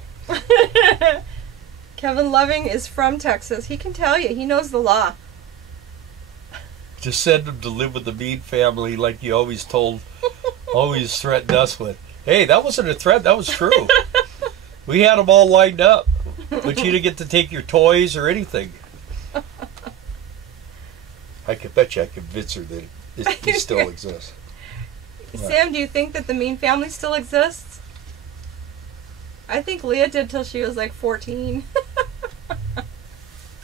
Kevin Loving is from Texas. He can tell you. He knows the law. Just send them to live with the Beet family like you always always threatened us with. Hey, that wasn't a threat. That was true. We had them all lined up, but you didn't get to take your toys or anything. I could bet you I convince her that it still exists. Sam, do you think that the Mean family still exists? I think Leah did till she was like 14.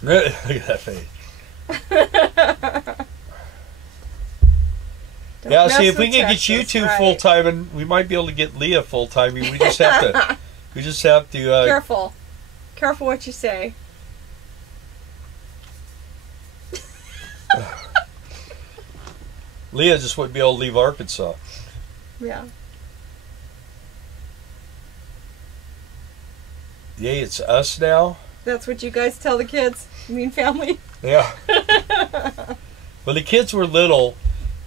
Look at that face. Yeah, see, if we can get you two full time, and we might be able to get Leah full time. We just have to. We just have to. Careful, careful what you say. Leah just wouldn't be able to leave Arkansas. Yeah. Yay, it's us now. That's what you guys tell the kids, Mean family. Yeah. Well, the kids were little,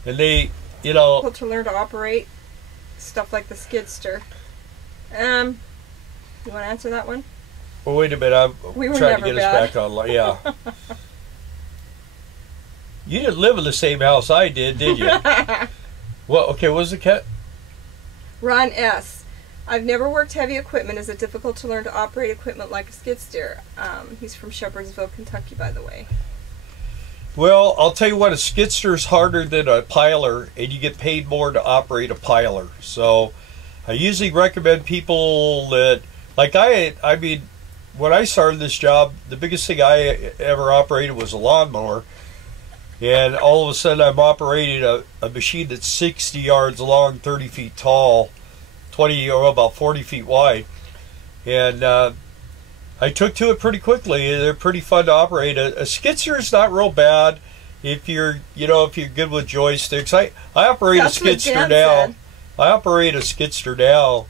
and they, you know, Well, to learn to operate stuff like the skidster. You want to answer that one? Well, wait a minute. We I'm were trying to never get us back online. Yeah. You didn't live in the same house I did you? Well, okay, what was the cat? Ron S. I've never worked heavy equipment. Is it difficult to learn to operate equipment like a skid steer? He's from Shepherdsville, Kentucky, by the way. Well, I'll tell you what, a skidster is harder than a piler, and you get paid more to operate a piler. So I usually recommend people that, like I mean, when I started this job, the biggest thing I ever operated was a lawnmower. And all of a sudden I'm operating a machine that's 60 yards long, 30 feet tall, 20 or about 40 feet wide. And I took to it pretty quickly. They're pretty fun to operate. A skidster is not real bad if you're, you know, if you're good with joysticks. I operate That's a skidster now. I operate a skidster now.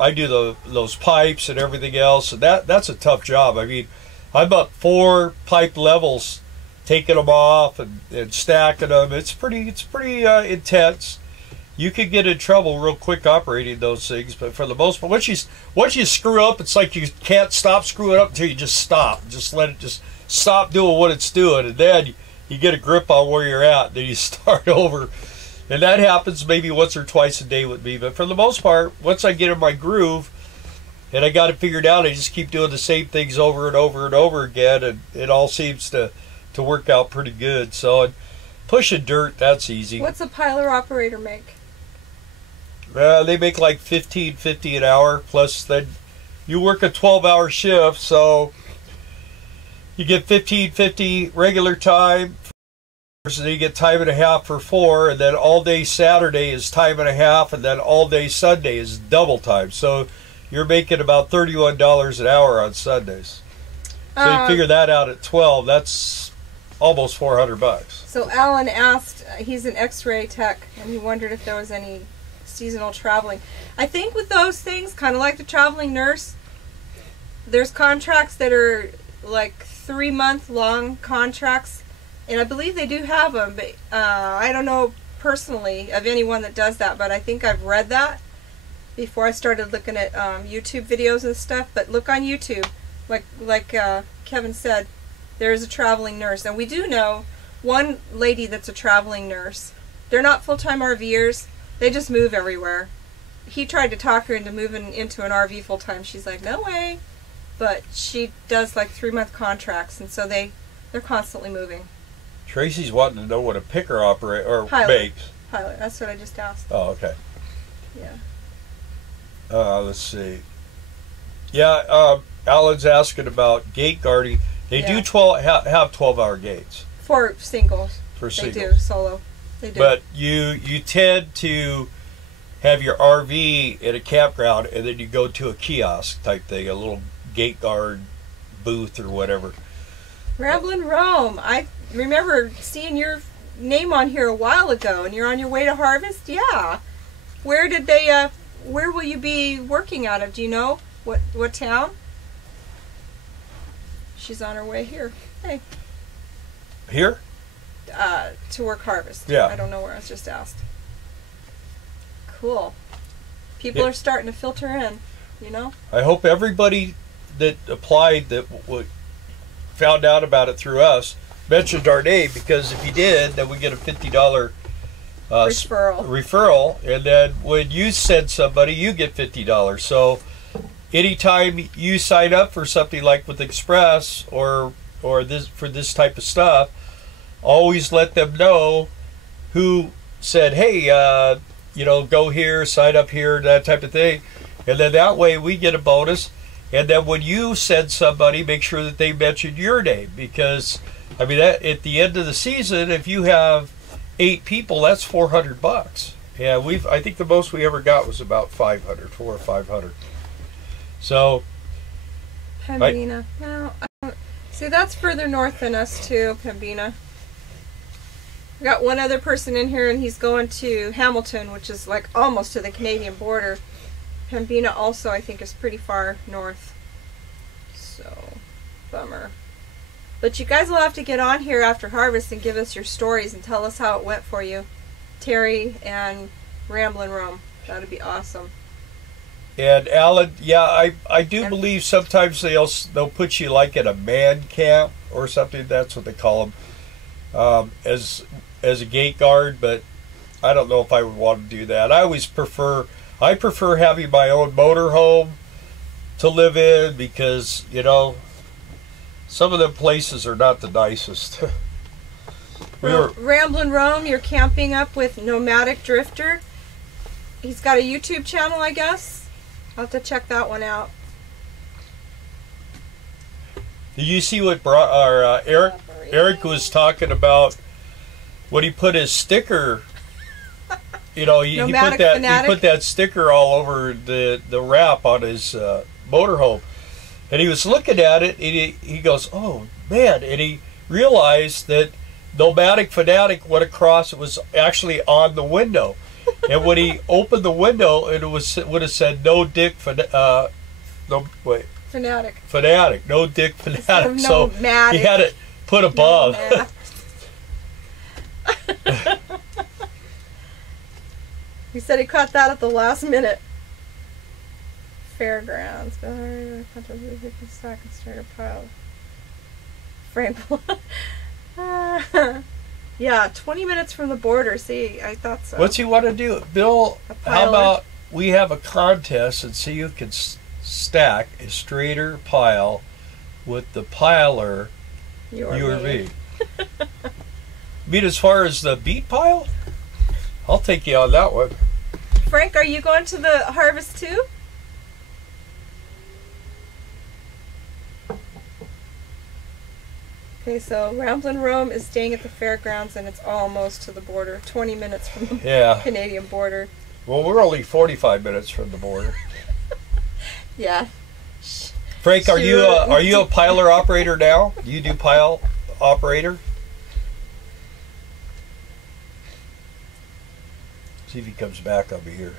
I do those pipes and everything else, and that's a tough job. I mean, I'm up 4 pipe levels, taking them off and stacking them. It's pretty intense. You could get in trouble real quick operating those things, but for the most part, once you screw up, it's like you can't stop screwing up until you just stop. Just let it just stop doing what it's doing, and then you get a grip on where you're at, and then you start over. And that happens maybe once or twice a day with me, but for the most part, once I get in my groove and I got it figured out, I just keep doing the same things over and over and over again, and it all seems to work out pretty good. So, and pushing dirt, that's easy. What's a piler operator make? They make like $15.50 an hour, plus then you work a 12-hour shift, so you get $15.50 regular time, so you get time and a half for 4, and then all day Saturday is time and a half, and then all day Sunday is double time. So you're making about $31 an hour on Sundays. So you figure that out at 12, that's almost $400. So Alan asked, he's an x-ray tech, and he wondered if there was any seasonal traveling. I think with those things, kind of like the traveling nurse, there's contracts that are like 3-month long contracts, and I believe they do have them, but I don't know personally of anyone that does that, but I think I've read that before I started looking at YouTube videos and stuff. But look on YouTube, like Kevin said, there is a traveling nurse, and we do know one lady that's a traveling nurse. They're not full-time RVers. They just move everywhere. He tried to talk her into moving into an RV full-time. She's like, no way. But she does like 3-month contracts, and so they're constantly moving. Tracy's wanting to know what a picker operates or makes. Pilot. That's what I just asked. Oh, okay. Yeah. Let's see. Yeah, Alan's asking about gate guarding. They do have 12-hour gates. For singles. For singles. They do, solo. They do. But you tend to have your RV at a campground, and then you go to a kiosk type thing, a little gate guard booth or whatever. Ramblin' Rome. I remember seeing your name on here a while ago, and you're on your way to Harvest? Yeah. Where did they, where will you be working out of? Do you know? What town? She's on her way here. Hey. Here? To work Harvest. Yeah. I don't know where. I was just asked. Cool. People are starting to filter in, you know? I hope everybody that applied that found out about it through us mentioned our name, because if you did, then we get a $50 referral, and then when you send somebody, you get $50. So anytime you sign up for something like with Express or this for this type of stuff, always let them know who said, hey, you know, go here, sign up here, that type of thing, and then that way we get a bonus. And then when you send somebody, make sure that they mention your name, because I mean, at the end of the season, if you have 8 people, that's $400. Yeah, I think the most we ever got was about 400 or 500. So Pembina. No, see, that's further north than us too, Pembina. We got one other person in here, and he's going to Hamilton, which is like almost to the Canadian border. Pembina also, I think, is pretty far north. So, bummer. But you guys will have to get on here after harvest and give us your stories and tell us how it went for you, Terry and Ramblin' Rome. That'd be awesome. And Alan, yeah, I do believe sometimes they'll put you like in a man camp or something. That's what they call them, as a gate guard. But I don't know if I would want to do that. I prefer having my own motorhome to live in, because you know, some of them places are not the nicest. Ramblin' Rome, you're camping up with Nomadic Drifter. He's got a YouTube channel, I guess. I'll have to check that one out. Did you see what Eric was talking about when he put his sticker? You know, he put that sticker all over the wrap on his motorhome, and he was looking at it, and he goes, "Oh man!" And he realized that Nomadic Fanatic went across. It was actually on the window. And when he opened the window, it would have said "No Dick Fanatic." Fanatic, no Dick Fanatic. So he had it put above. He said he caught that at the last minute. Fairgrounds. Stack and starter pile. Frame. Yeah, 20 minutes from the border. See, I thought so. What's he want to do? Bill, how about we have a contest and see who can stack a straighter pile with the piler URV. I mean, as far as the beet pile, I'll take you on that one. Frank, are you going to the harvest too? Okay, so Ramblin' Rome is staying at the fairgrounds, and it's almost to the border. 20 minutes from the Canadian border. Well, we're only 45 minutes from the border. Yeah. Frank, are you a piler operator now? You do pile operator? See if he comes back over here.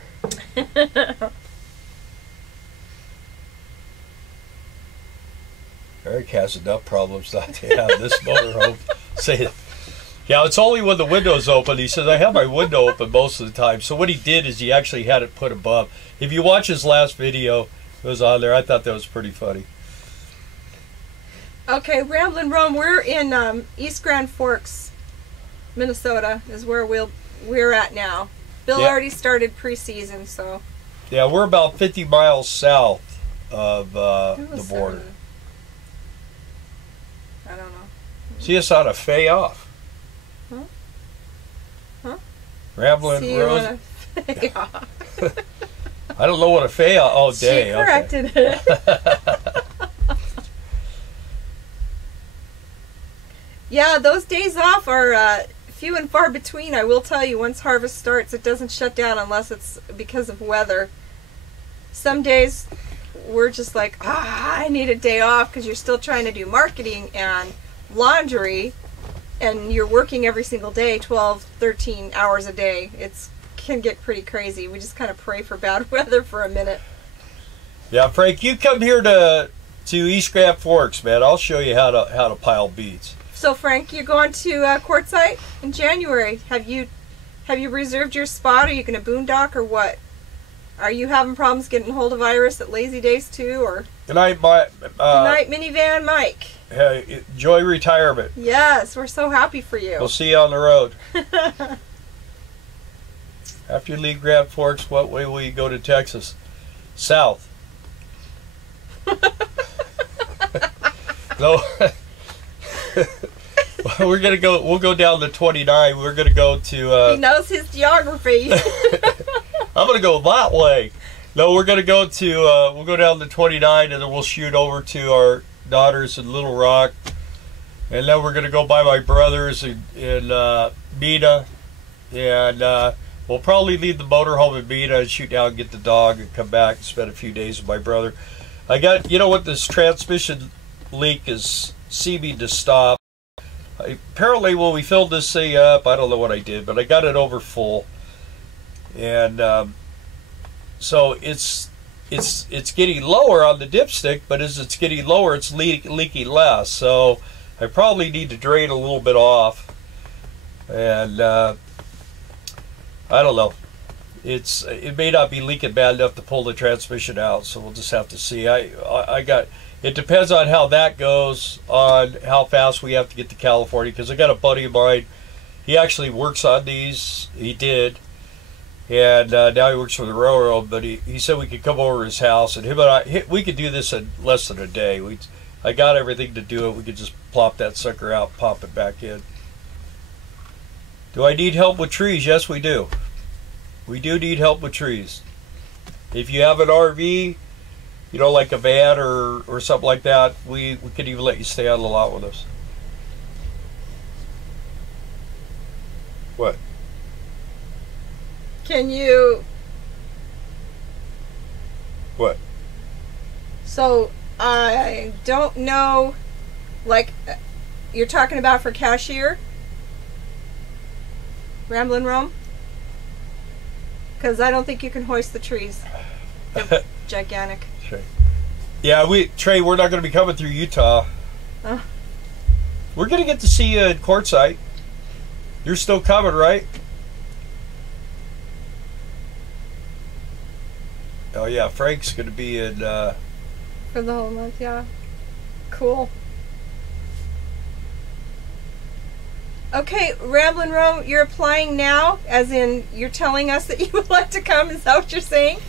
Eric has enough problems not to have this motorhome. Say, yeah, it's only when the window's open. He says, I have my window open most of the time. So what he did is he actually had it put above. If you watch his last video, it was on there. I thought that was pretty funny. Okay, Ramblin' Rome, we're in East Grand Forks, Minnesota, is where we're at now. Bill already started preseason, so. Yeah, we're about 50 miles south of the border. I don't know. See us on a Fay off. Huh? Huh? Ramblin' Rose. Fay off. I don't know what a Fay off. Oh, day. She corrected it. Yeah, those days off are few and far between. I will tell you, once harvest starts, it doesn't shut down unless it's because of weather. Some days we're just like, I need a day off, because you're still trying to do marketing and laundry, and you're working every single day, 12, 13 hours a day. It can get pretty crazy. We just kind of pray for bad weather for a minute. Yeah, Frank, you come here to East Grand Forks, man. I'll show you how to pile beets. So Frank, you're going to Quartzsite in January. Have you reserved your spot? Are you going to boondock or what? Are you having problems getting hold of Iris at Lazy Days too, or? Good night, Good night, Minivan Mike. Enjoy retirement. Yes, we're so happy for you. We'll see you on the road. After you leave Grand Forks, what way will you go to Texas? South. No. We're gonna go. We'll go down to 29. We're gonna go to. He knows his geography. I'm gonna go that way. No, we're gonna go to. We'll go down to 29, and then we'll shoot over to our daughters in Little Rock, and then we're gonna go by my brothers in Beta, and we'll probably leave the motorhome in Beta and shoot down and get the dog and come back and spend a few days with my brother. I got. You know what? This transmission leak is seeming to stop. Apparently, when we filled this thing up, I don't know what I did, but I got it over full, and so it's getting lower on the dipstick. But as it's getting lower, it's leaking less. So I probably need to drain a little bit off, and I don't know. It may not be leaking bad enough to pull the transmission out. So we'll just have to see. It depends on how that goes, on how fast we have to get to California, because I got a buddy of mine, he actually works on these, he did, and now he works for the railroad, but he said we could come over to his house, and him and I, we could do this in less than a day. I got everything to do it. We could just plop that sucker out, pop it back in. Do I need help with trees? Yes, we do. We do need help with trees. If you have an RV, you know, like a van or something like that, we could even let you stay on the lot with us. What? Can you? What? So, I don't know, like, you're talking about for cashier? Ramblin' Rome? Because I don't think you can hoist the trees. They're gigantic. Yeah, Trey, we're not going to be coming through Utah. We're going to get to see you at Quartzsite. You're still coming, right? Oh yeah, Frank's going to be in. For the whole month, yeah. Cool. Okay, Ramblin' Rome, you're applying now, as in you're telling us that you would like to come. Is that what you're saying?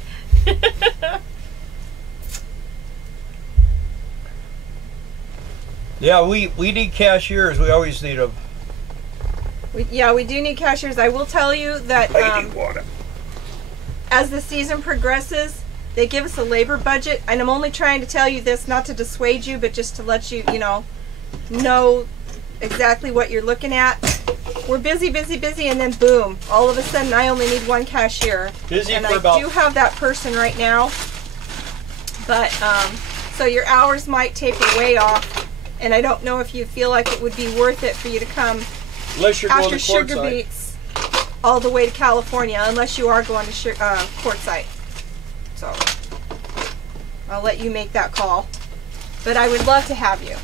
Yeah, we need cashiers. We always need them. We do need cashiers. I will tell you that as the season progresses, they give us a labor budget, and I'm only trying to tell you this not to dissuade you, but just to let you, know exactly what you're looking at. We're busy, and then boom, all of a sudden I only need one cashier. And I do have that person right now, but so your hours might taper way off. And I don't know if you feel like it would be worth it for you to come after Sugarbeets all the way to California, unless you are going to Quartzsite. So I'll let you make that call. But I would love to have you.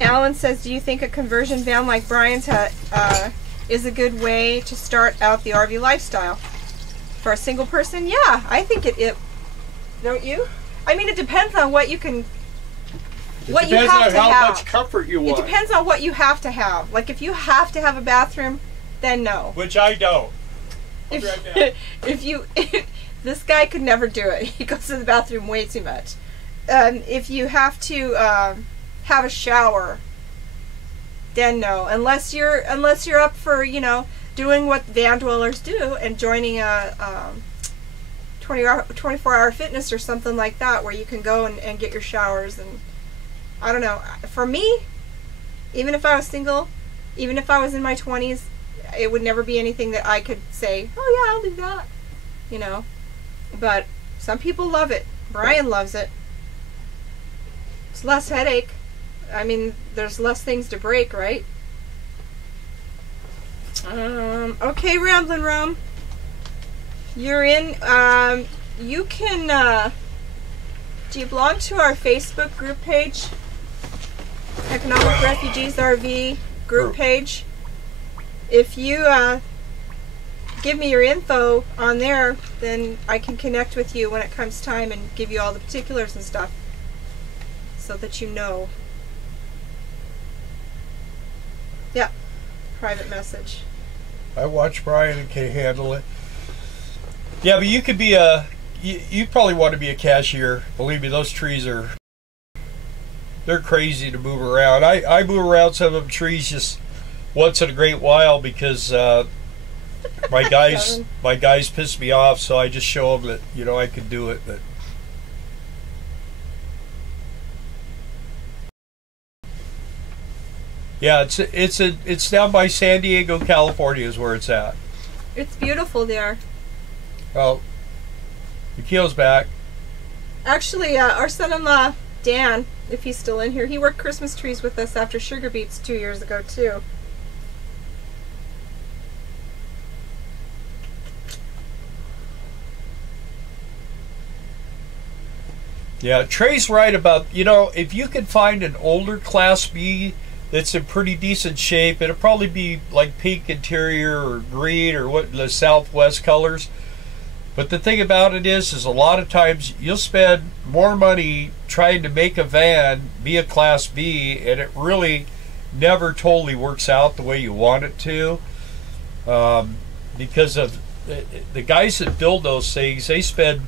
Alan says, do you think a conversion van like Brian's is a good way to start out the RV lifestyle? For a single person, yeah, I think it don't you? I mean, it depends on what you can, what you have to have. It depends on how much comfort you want. It depends on what you have to have. Like, if you have to have a bathroom, then no. Which I don't. If this guy could never do it. He goes to the bathroom way too much. If you have to have a shower, then no. Unless you're up for, doing what van dwellers do and joining a 24-hour fitness or something like that, where you can go and get your showers. And I don't know, for me, even if I was single, even if I was in my 20s, it would never be anything that I could say, oh yeah, I'll do that, but some people love it. Brian loves it. It's less headache. I mean, there's less things to break, right? Okay, Ramblin' Rome, you're in. You can, do you belong to our Facebook group page? Economic Refugees RV. group page. If you give me your info on there, then I can connect with you when it comes time and give you all the particulars and stuff, so that you know. Yeah, private message. I watch Brian and can handle it. Yeah, but you could be you probably want to be a cashier. Believe me, those trees they're crazy to move around. I move around some of them trees just once in a great while because my guys piss me off, so I just show them that, you know, I can do it. But yeah, it's down by San Diego, California is where it's at. It's beautiful there. Well, Mikio's back. Actually, our son-in-law, Dan, if he's still in here, he worked Christmas trees with us after Sugarbeets 2 years ago, too. Yeah, Trey's right about, you know, if you could find an older Class B that's in pretty decent shape, it'll probably be like pink interior or green or what the Southwest colors. But the thing about it is a lot of times you'll spend more money trying to make a van be a Class B, and it really never totally works out the way you want it to, because of the guys that build those things. They spend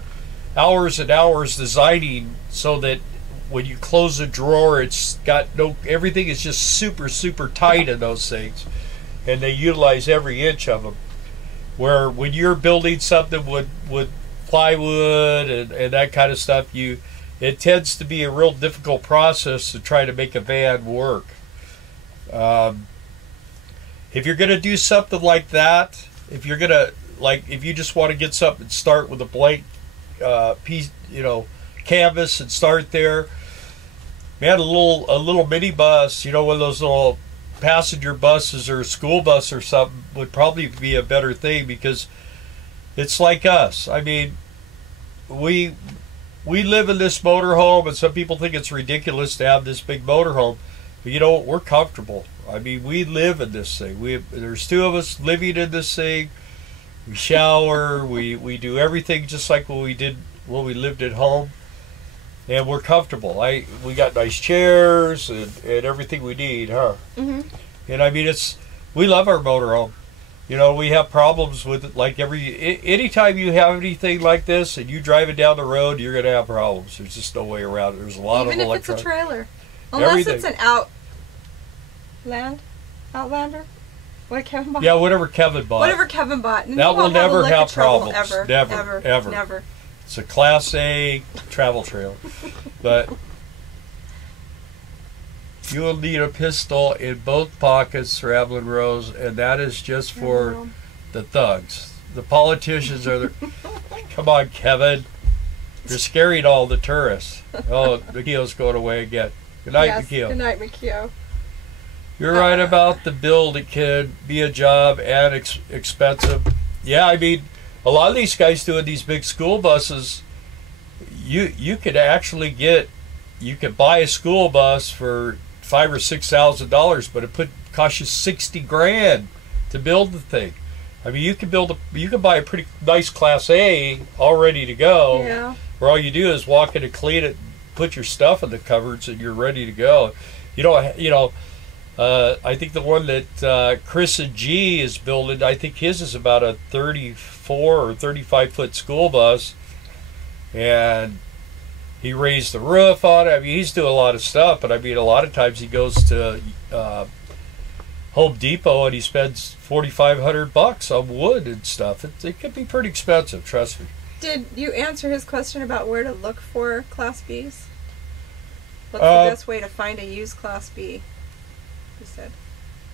hours and hours designing so that when you close a drawer, it's got everything is just super tight in those things, and they utilize every inch of them. Where when you're building something with plywood and that kind of stuff, it tends to be a real difficult process to try to make a van work. If you're going to do something like that, if you're going to, like, if you just want to get something and start with a blank piece, you know, canvas and start there, man, a little mini bus, you know, one of those little passenger buses or a school bus or something would probably be a better thing, because it's like us. I mean, we live in this motorhome, and some people think it's ridiculous to have this big motorhome, but you know what, we're comfortable. I mean, we live in this thing. There's two of us living in this thing. We shower, we do everything just like when we lived at home, and we're comfortable. We got nice chairs and everything we need, huh? Mm-hmm. And I mean, we love our motorhome. You know, we have problems with it, like anytime you have anything like this and you drive it down the road, you're going to have problems. There's just no way around it. There's a lot of electronics. Even if it's a trailer. Unless it's an Outlander? What Kevin bought? Yeah, whatever Kevin bought. Whatever Kevin bought. That will never have problems. Ever. Never. It's a Class A travel trailer. But you will need a pistol in both pockets, Ravelin Rose, and that is just for the thugs. The politicians are the... Come on, Kevin. You're scaring all the tourists. Oh, Mikio's going away again. Good night, Mikio. Good night, Mikio. You're right about the build. It can be a job and expensive. Yeah, I mean, a lot of these guys doing these big school buses, you could actually you could buy a school bus for $5,000 or $6,000, but it cost you $60,000 to build the thing. I mean, you can buy a pretty nice Class A all ready to go. Yeah. Where all you do is walk in and clean it, put your stuff in the cupboards, and you're ready to go. I think the one that Chris and G is building, I think his is about a 34 or 35 foot school bus, and he raised the roof on it. I mean, he's doing a lot of stuff, but I mean, a lot of times he goes to Home Depot and he spends $4,500 on wood and stuff. It can be pretty expensive, trust me. Did you answer his question about where to look for Class Bs? What's the best way to find a used Class B? He said.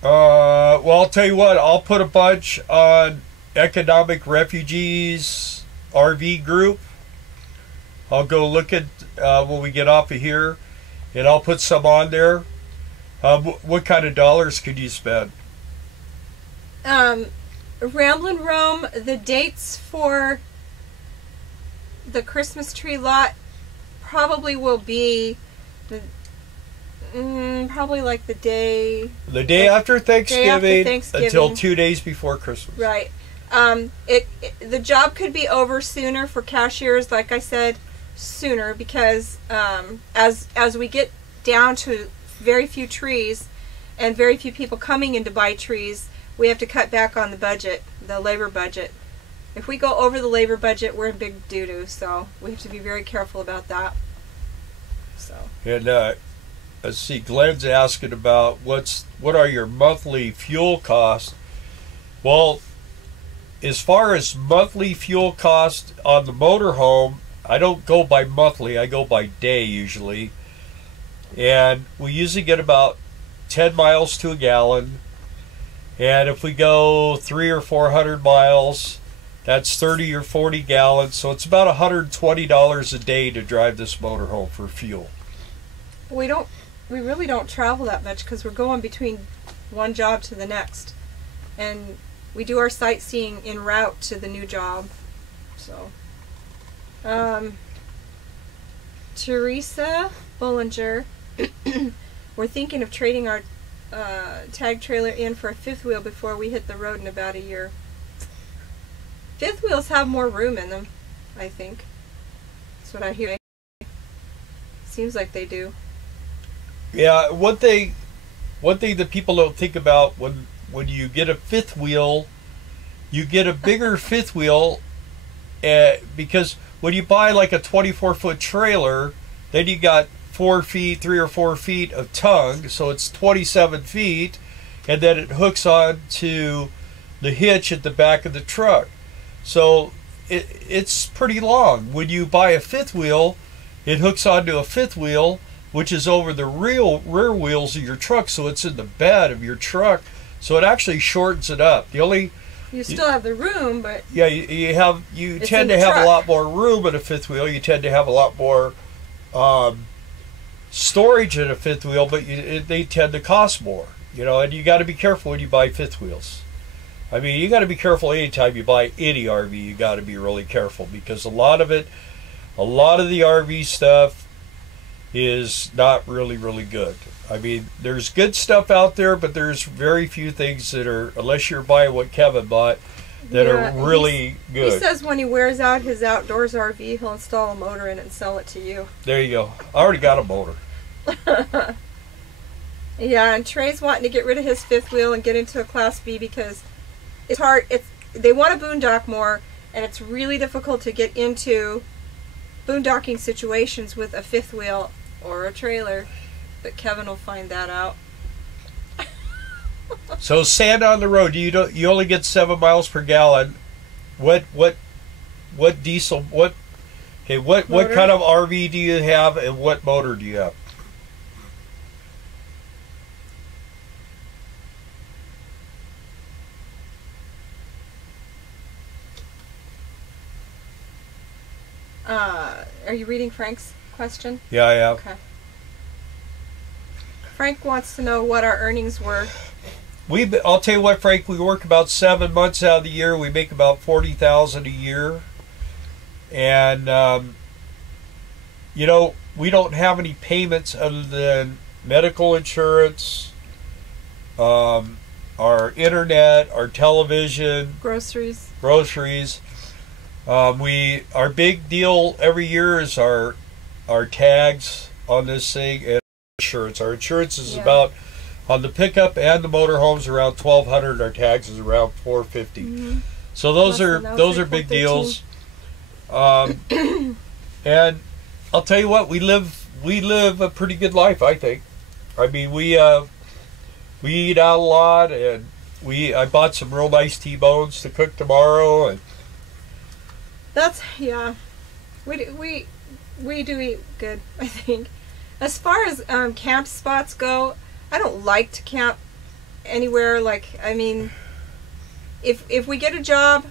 Well, I'll tell you what. I'll put a bunch on Economic Refugees RV group. I'll go look at when we get off of here, and I'll put some on there. What kind of dollars could you spend? Ramblin' Rome, the dates for the Christmas tree lot probably will be Probably like the day. The day after Thanksgiving, Thanksgiving until 2 days before Christmas. Right. The job could be over sooner for cashiers, like I said, sooner, because as we get down to very few trees and very few people coming in to buy trees, we have to cut back on the budget, the labor budget. If we go over the labor budget, we're in big doo-doo, so we have to be very careful about that. So. And let's see, Glenn's asking about what are your monthly fuel costs. Well, as far as monthly fuel cost on the motorhome, I don't go by monthly, I go by day usually. And we usually get about 10 miles to a gallon. And if we go 300 or 400 miles, that's 30 or 40 gallons. So it's about $120 a day to drive this motorhome for fuel. We really don't travel that much because we're going between one job to the next. And we do our sightseeing en route to the new job. So, Teresa Bollinger, we're thinking of trading our tag trailer in for a fifth wheel before we hit the road in about a year. Fifth wheels have more room in them, I think. That's what I hear. Seems like they do. Yeah, one thing that people don't think about when you get a fifth wheel, you get a bigger fifth wheel because when you buy like a 24-foot trailer, then you got 3 or 4 feet of tongue, so it's 27 feet, and then it hooks on to the hitch at the back of the truck. So it's pretty long. When you buy a fifth wheel, it hooks onto a fifth wheel, which is over the rear wheels of your truck, so it's in the bed of your truck. So it actually shortens it up. You still have the room, but yeah, you tend to have a lot more room in a fifth wheel. You tend to have a lot more storage in a fifth wheel, but they tend to cost more. And you got to be careful when you buy fifth wheels. I mean, you got to be careful anytime you buy any RV. You got to be really careful because a lot of the RV stuff is not really good. I mean, there's good stuff out there, but there's very few things that are, unless you're buying what Kevin bought, that are really good. He says when he wears out his outdoors RV, he'll install a motor in it and sell it to you. There you go. I already got a motor. Yeah, and Trey's wanting to get rid of his fifth wheel and get into a Class B because it's hard. They want to boondock more, and it's really difficult to get into boondocking situations with a fifth wheel or a trailer. But Kevin will find that out. So sand on the road, you only get 7 miles per gallon. What diesel? What kind of RV do you have, and what motor do you have? Are you reading Frank's question? Yeah, I am. Okay. Frank wants to know what our earnings were. I'll tell you what, Frank. We work about 7 months out of the year. We make about $40,000 a year, and we don't have any payments other than medical insurance, our internet, our television, groceries. Our big deal every year is our tags on this thing and insurance. Our insurance is about, on the pickup and the motorhomes, around $1,200. Our tags is around $450. Mm-hmm. So those are big deals. And I'll tell you what, we live a pretty good life, I think. I mean, we eat out a lot, and I bought some real nice T-bones to cook tomorrow, and we do eat good, I think. As far as camp spots go, I don't like to camp anywhere. If we get a job,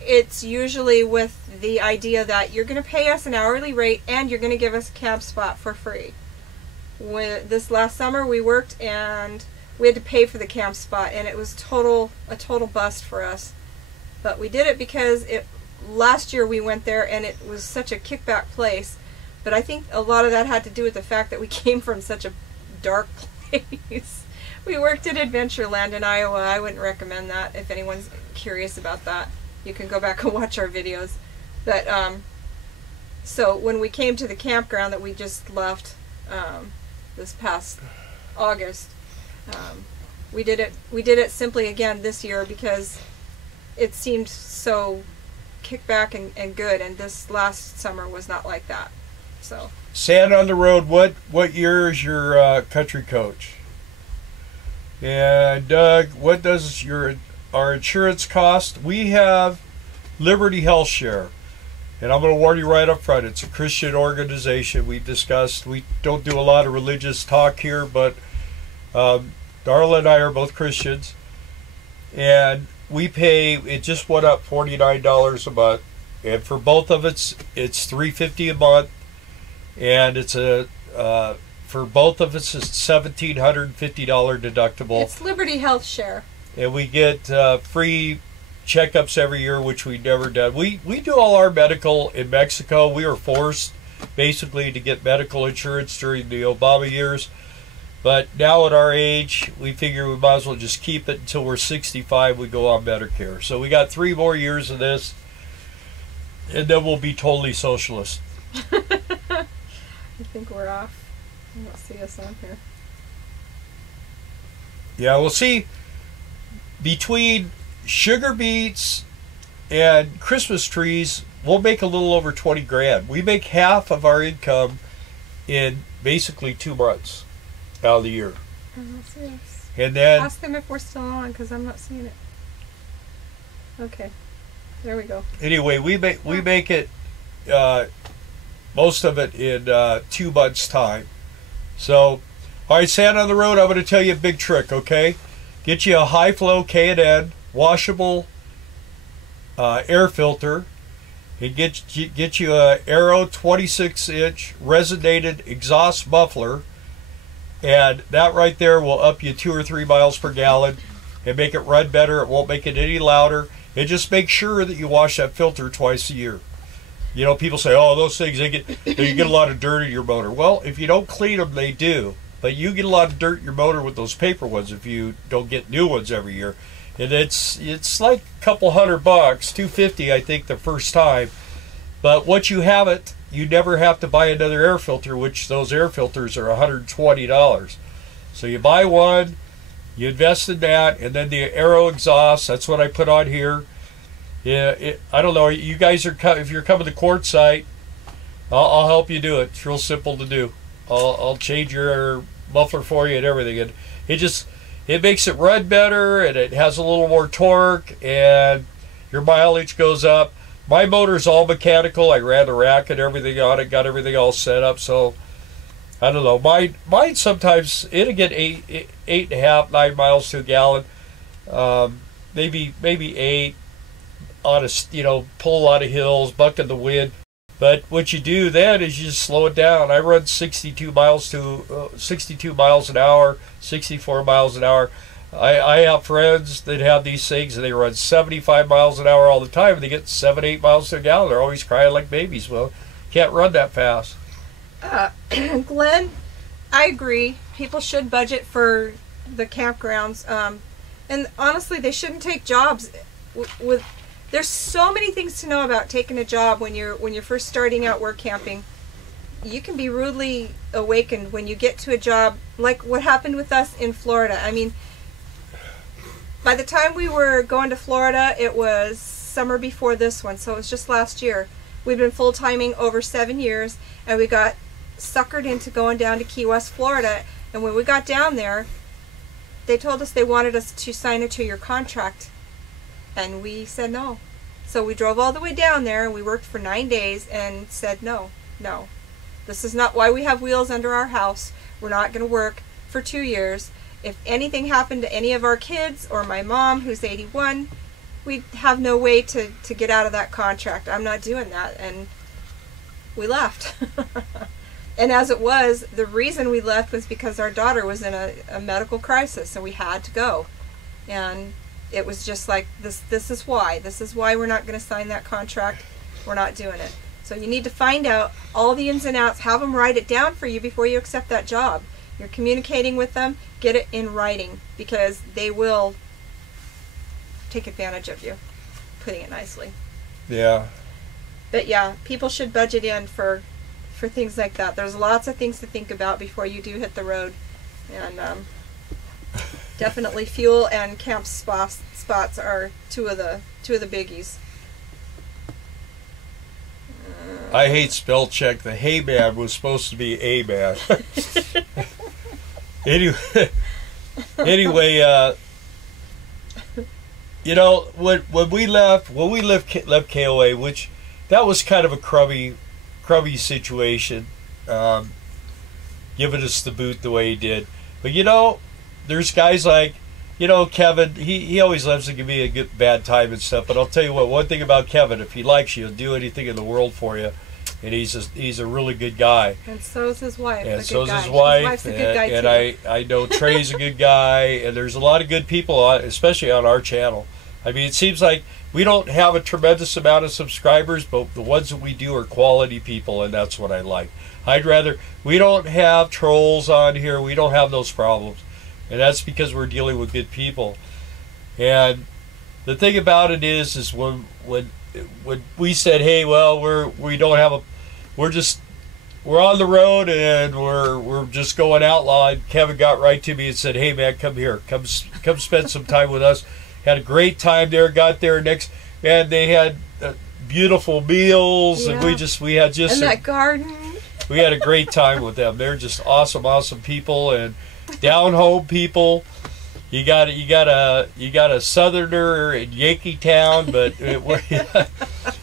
it's usually with the idea that you're going to pay us an hourly rate and you're going to give us a camp spot for free. This last summer we worked and we had to pay for the camp spot, and it was a total bust for us. But we did it because last year we went there and it was such a kickback place. But I think a lot of that had to do with the fact that we came from such a dark place. We worked at Adventureland in Iowa. I wouldn't recommend that if anyone's curious about that. You can go back and watch our videos. But so when we came to the campground that we just left this past August, we did it simply again this year because it seemed so kickback and good, and this last summer was not like that. So Sand on the road. What year is your country coach? And Doug, what does our insurance cost? We have Liberty Health Share, and I'm going to warn you right up front. It's a Christian organization. We don't do a lot of religious talk here, but Darla and I are both Christians, and we pay. It just went up $49 a month, and for both of it's $350 a month, and it's for both of us, it's $1,750 deductible. It's Liberty Health Share. And we get free checkups every year, which we never done. We do all our medical in Mexico. We were forced, basically, to get medical insurance during the Obama years. But now at our age, we figure we might as well just keep it until we're 65. We go on Medicare. So we got 3 more years of this, and then we'll be totally socialist. I think we're off. I don't see us on here. Yeah, we'll see. Between Sugarbeets and Christmas trees, we'll make a little over 20 grand. We make half of our income in basically 2 months out of the year. I don't see us. And then ask them if we're still on, because I'm not seeing it. Okay, there we go. Anyway, we make it most of it in 2 months' time. So, all right, Sand on the road, I'm going to tell you a big trick, okay? Get you a high flow K&N washable air filter, and get you a Aero 26-inch resonated exhaust muffler, and that right there will up you 2 or 3 miles per gallon and make it run better. It won't make it any louder. And just make sure that you wash that filter twice a year. You know, people say, oh, those things, you get a lot of dirt in your motor. Well, if you don't clean them, they do. But you get a lot of dirt in your motor with those paper ones if you don't get new ones every year. And it's like a couple $100, $250 I think the first time. But once you have it, you never have to buy another air filter, which those air filters are $120. So you buy one, you invest in that, and then the Aero exhaust, that's what I put on here. Yeah, I don't know. You guys are if you're coming to quartzsite, I'll help you do it. It's real simple to do. I'll change your muffler for you and everything, and it makes it run better, and it has a little more torque, and your mileage goes up. My motor's all mechanical. I ran the rack and everything on it, got everything all set up. So I don't know. Mine sometimes it'll get 8.5, 9 miles to a gallon, maybe 8. On a, pull a lot of hills, buck in the wind. But what you do then is you just slow it down. I run 62 miles an hour, 64 miles an hour. I have friends that have these things and they run 75 miles an hour all the time, and they get 7, 8 miles to a gallon. They're always crying like babies. Well, can't run that fast. Glenn, I agree. People should budget for the campgrounds, and honestly, they shouldn't take jobs with. There's so many things to know about taking a job when you're first starting out work camping. You can be rudely awakened when you get to a job, like what happened with us in Florida. I mean, by the time we were going to Florida, it was summer before this one, so it was just last year. We've been full-timing over 7 years, and we got suckered into going down to Key West, Florida. And when we got down there, they told us they wanted us to sign a 2-year contract. And we said no. So we drove all the way down there, and we worked for 9 days and said no. This is not why we have wheels under our house. We're not going to work for 2 years. If anything happened to any of our kids or my mom, who's 81, we'd have no way to get out of that contract. I'm not doing that. And we left. And as it was, the reason we left was because our daughter was in a medical crisis, and we had to go. And it was just like, this is why we're not going to sign that contract. We're not doing it. So you need to find out all the ins and outs, have them write it down for you before you accept that job. you're communicating with them, get it in writing, because they will take advantage of you, putting it nicely. Yeah. But yeah, people should budget in for things like that. There's lots of things to think about before you do hit the road, and definitely fuel and camp spots are two of the biggies. I hate spell check. The hey man was supposed to be a man. anyway, you know, when we left KOA, which that was kind of a crummy situation, giving us the boot the way he did. But you know, there's guys like, you know, Kevin, he always loves to give me a bad time and stuff, but I'll tell you what, one thing about Kevin, if he likes you, he'll do anything in the world for you, and he's a really good guy. And so is his wife. And so is his wife. His wife's a good guy and too. I know Trey's a good guy, and there's a lot of good people, especially on our channel. I mean, it seems like we don't have a tremendous amount of subscribers, but the ones that we do are quality people, and that's what I like. We don't have trolls on here. We don't have those problems. And that's because we're dealing with good people. And the thing about it is when we said, hey, well, we're on the road and we're just going outlaw, and Kevin got right to me and said, hey man, come here, come spend some time with us. Had a great time there. Got there and they had beautiful meals, yeah. and we had that garden. We had a great time with them. They're just awesome people, and down home people. You got a southerner in Yankee Town, but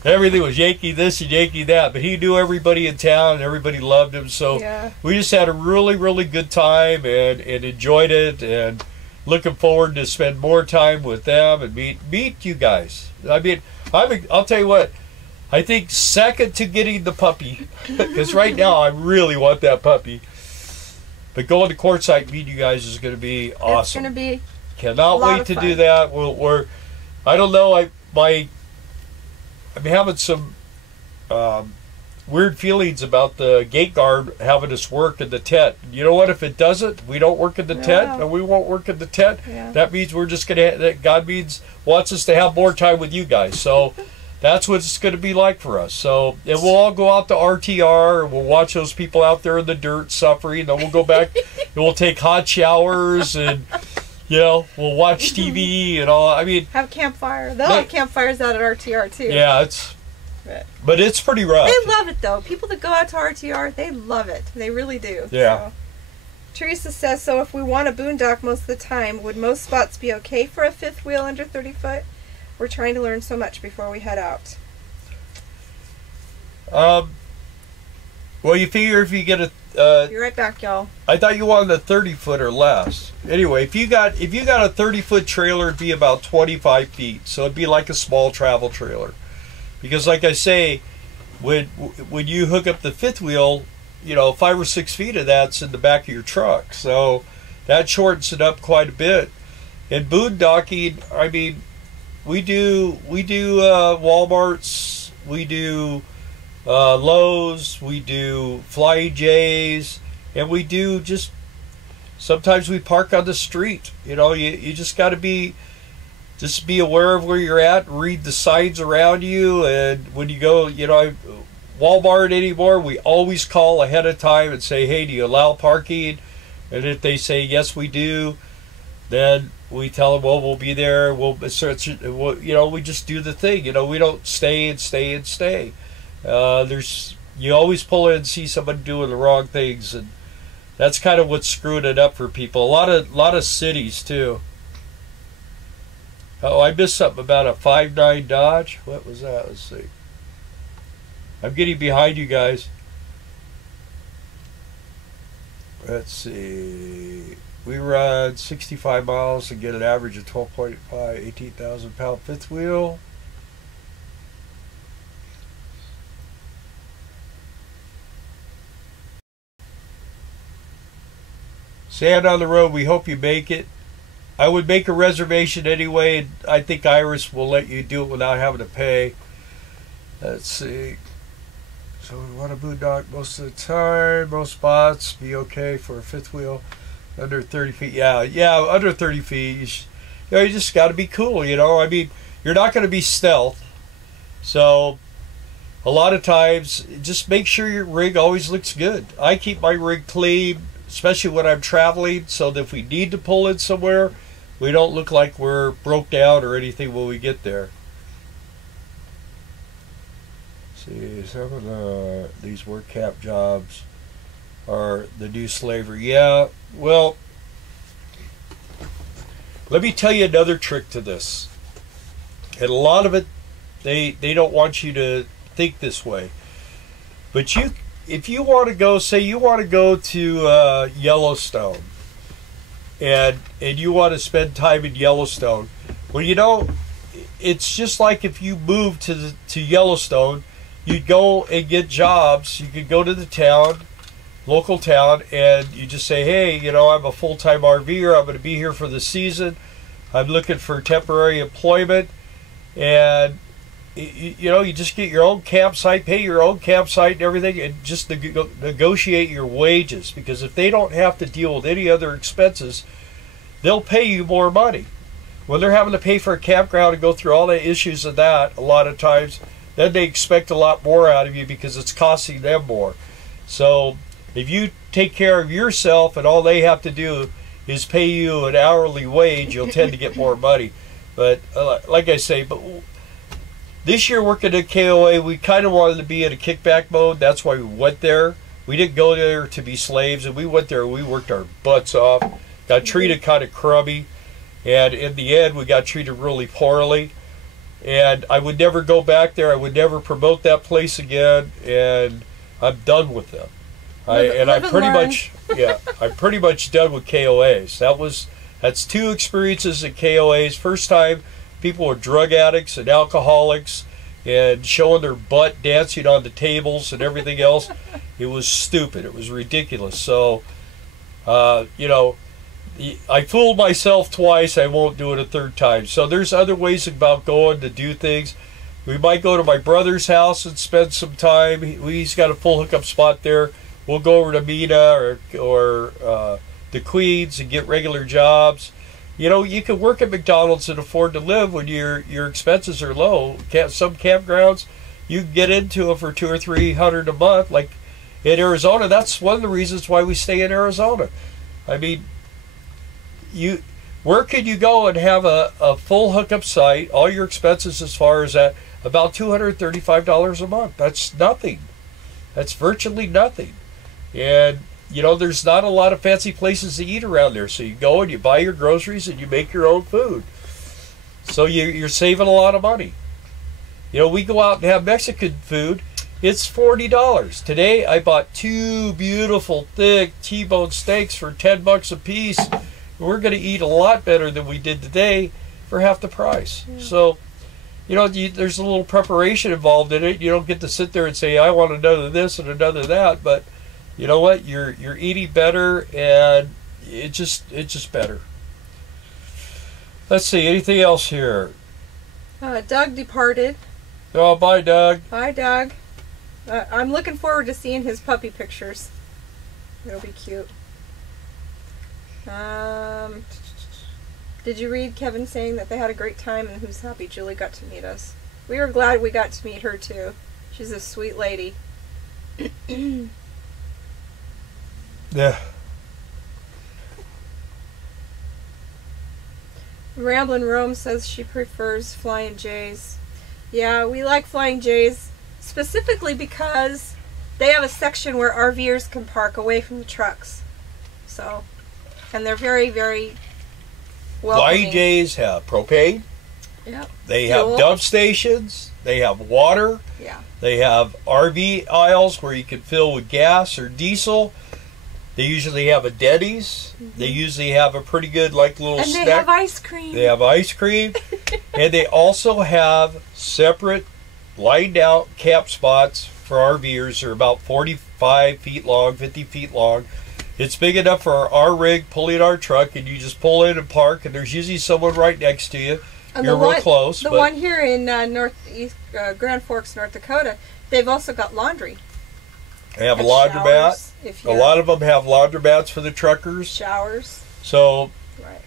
everything was Yankee this and Yankee that. But he knew everybody in town, and everybody loved him. So yeah. We just had a really good time and enjoyed it, and looking forward to spend more time with them and meet you guys. I mean, I'll tell you what. I think second to getting the puppy, because right now I really want that puppy. But going to Quartzsite, meeting you guys is going to be awesome. It's going to be cannot wait to do that. I don't know. I'm having some weird feelings about the gate guard having us work in the tent. You know what? If it doesn't, we don't work in the tent, and we won't work in the tent. Yeah. That means we're just going to. That God wants us to have more time with you guys. So. That's what it's going to be like for us. So, and we'll all go out to RTR, and we'll watch those people out there in the dirt suffering. Then we'll go back, and we'll take hot showers, and we'll watch TV and all. I mean, have campfire. They'll have campfires out at RTR too. Yeah, but it's pretty rough. They love it though. People that go out to RTR, they love it. They really do. Yeah. So. Teresa says, so if we want a boondock most of the time, would most spots be okay for a fifth wheel under 30 foot? We're trying to learn so much before we head out. Well, you figure if you get a... Be right back, y'all. I thought you wanted a 30-foot or less. Anyway, if you got a 30-foot trailer, it'd be about 25 feet. So it'd be like a small travel trailer. Because like I say, when you hook up the fifth wheel, 5 or 6 feet of that's in the back of your truck. So that shortens it up quite a bit. And boondocking, I mean... We do Walmarts, we do Lowe's, we do Flying J's, and we do sometimes we park on the street. You just got to be aware of where you're at, read the signs around you, and when you go, Walmart anymore, we always call ahead of time and say, hey, do you allow parking? And if they say, yes, we do, then we tell them, well, we'll be there. We just do the thing. We don't stay and stay and stay. You always pull in and see somebody doing the wrong things, and that's kind of what's screwing it up for people. A lot of cities too. Oh, I missed something about a 5.9 Dodge. What was that? Let's see. I'm getting behind you guys. Let's see. We run 65 miles and get an average of 12.5, 18,000 pound fifth wheel. Sand on the road, we hope you make it. I would make a reservation anyway, and I think Iris will let you do it without having to pay. Let's see. So we want a boondock most of the time. Most spots be okay for a fifth wheel under 30 feet. Yeah, under 30 feet. You just got to be cool, you know. I mean, you're not going to be stealth. So a lot of times, just make sure your rig always looks good. I keep my rig clean, especially when I'm traveling, so that if we need to pull in somewhere, we don't look like we're broke down or anything when we get there. See, some of these work cap jobs are the new slavery. Yeah, well, let me tell you another trick to this. And a lot of it, they don't want you to think this way. But if you want to go, say you want to go to Yellowstone, and you want to spend time in Yellowstone, well, you know, it's just like if you moved to Yellowstone, you'd go and get jobs. You could go to the town, local town, and you just say, hey, you know, I'm a full-time RVer. I'm going to be here for the season. I'm looking for temporary employment. And, you know, you just get your own campsite, pay your own campsite and everything, and just negotiate your wages. Because if they don't have to deal with any other expenses, they'll pay you more money. When they're having to pay for a campground and go through all the issues of that, a lot of times, then they expect a lot more out of you because it's costing them more. So if you take care of yourself and all they have to do is pay you an hourly wage, you'll tend to get more money. But like I say, but this year working at KOA, we kind of wanted to be in a kickback mode. That's why we went there. We didn't go there to be slaves, and we went there and we worked our butts off. Got treated kind of crummy, and in the end, we got treated really poorly. And I would never go back there. I would never promote that place again, and I'm done with them. I'm pretty much done with KOAs. That's 2 experiences at KOAs. First time, people were drug addicts and alcoholics and showing their butt, dancing on the tables and everything else. It was stupid. It was ridiculous. So, you know, I fooled myself twice. I won't do it a third time. So there's other ways about going to do things. We might go to my brother's house and spend some time. He's got a full hookup spot there. We'll go over to Mina or the Queens and get regular jobs. You know, you can work at McDonald's and afford to live when your expenses are low. Some campgrounds, you can get into them for $200 or $300 a month. Like in Arizona, that's one of the reasons why we stay in Arizona. I mean, where could you go and have a full hookup site, all your expenses as far as that, about $235 a month? That's nothing. That's virtually nothing. And, you know, there's not a lot of fancy places to eat around there. So you go and you buy your groceries and you make your own food. So you're saving a lot of money. You know, we go out and have Mexican food. It's $40. Today I bought 2 beautiful, thick T-bone steaks for $10 a piece. We're going to eat a lot better than we did today for half the price. Yeah. So, you know, there's a little preparation involved in it. You don't get to sit there and say, I want another this and another that. But you know what? You're eating better, and it's just better. Let's see. Anything else here? Doug departed. Oh, bye, Doug. Bye, Doug. I'm looking forward to seeing his puppy pictures. It'll be cute. Did you read Kevin saying that they had a great time and who's happy Julie got to meet us? We were glad we got to meet her too. She's a sweet lady. Yeah. Ramblin' Rome says she prefers Flying J's. Yeah, we like Flying J's specifically because they have a section where RVers can park away from the trucks. So, and they're very, very welcoming. Flying J's have propane. Yeah. They have dump stations. They have water. Yeah. They have RV aisles where you can fill with gas or diesel. They usually have a Denny's. Mm-hmm. They usually have a pretty good little snack. And they have ice cream. They have ice cream. And they also have separate lined out camp spots for RVers. They're about 45 feet long, 50 feet long. It's big enough for our rig, pulling our truck, and you just pull in and park, and there's usually someone right next to you. And you're real close. The one here in Northeast Grand Forks, North Dakota, they've also got laundry. They have a And laundromat. showers, if A you lot of them have laundromats for the truckers. showers. So, Right.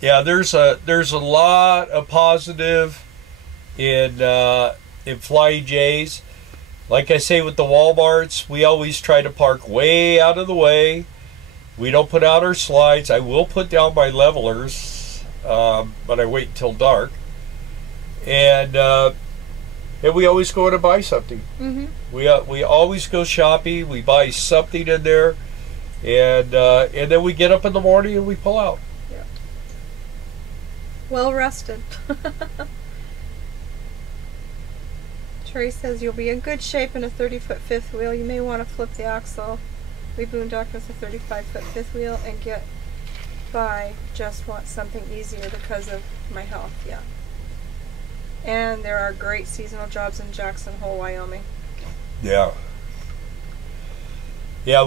yeah, there's a lot of positive in Flying J's. Like I say with the Walmarts, we always try to park way out of the way. We don't put out our slides. I will put down my levelers, but I wait until dark. And we always go in and buy something. Mm-hmm. We always go shopping. We buy something in there, and then we get up in the morning and we pull out. Yeah. Well rested. Trey says you'll be in good shape in a 30-foot fifth wheel. You may want to flip the axle. We boondock with a 35-foot fifth wheel and get by. Just want something easier because of my health. Yeah. And there are great seasonal jobs in Jackson Hole, Wyoming. Yeah. Yeah,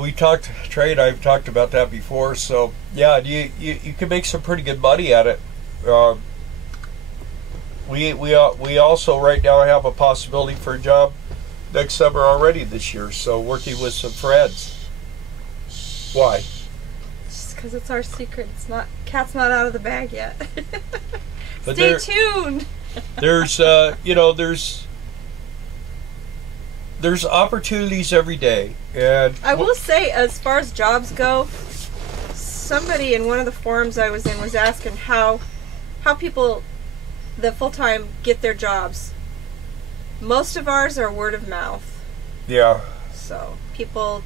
Trey and I have talked about that before. So, yeah, you can make some pretty good money at it. We also right now have a possibility for a job next summer already this year. So, working with some friends. Why? Just because it's our secret. It's not, cat's not out of the bag yet. But Stay tuned. There's there's opportunities every day, and I will say, as far as jobs go, somebody in one of the forums I was in was asking how people, the full-time, get their jobs. Most of ours are word of mouth. Yeah. So people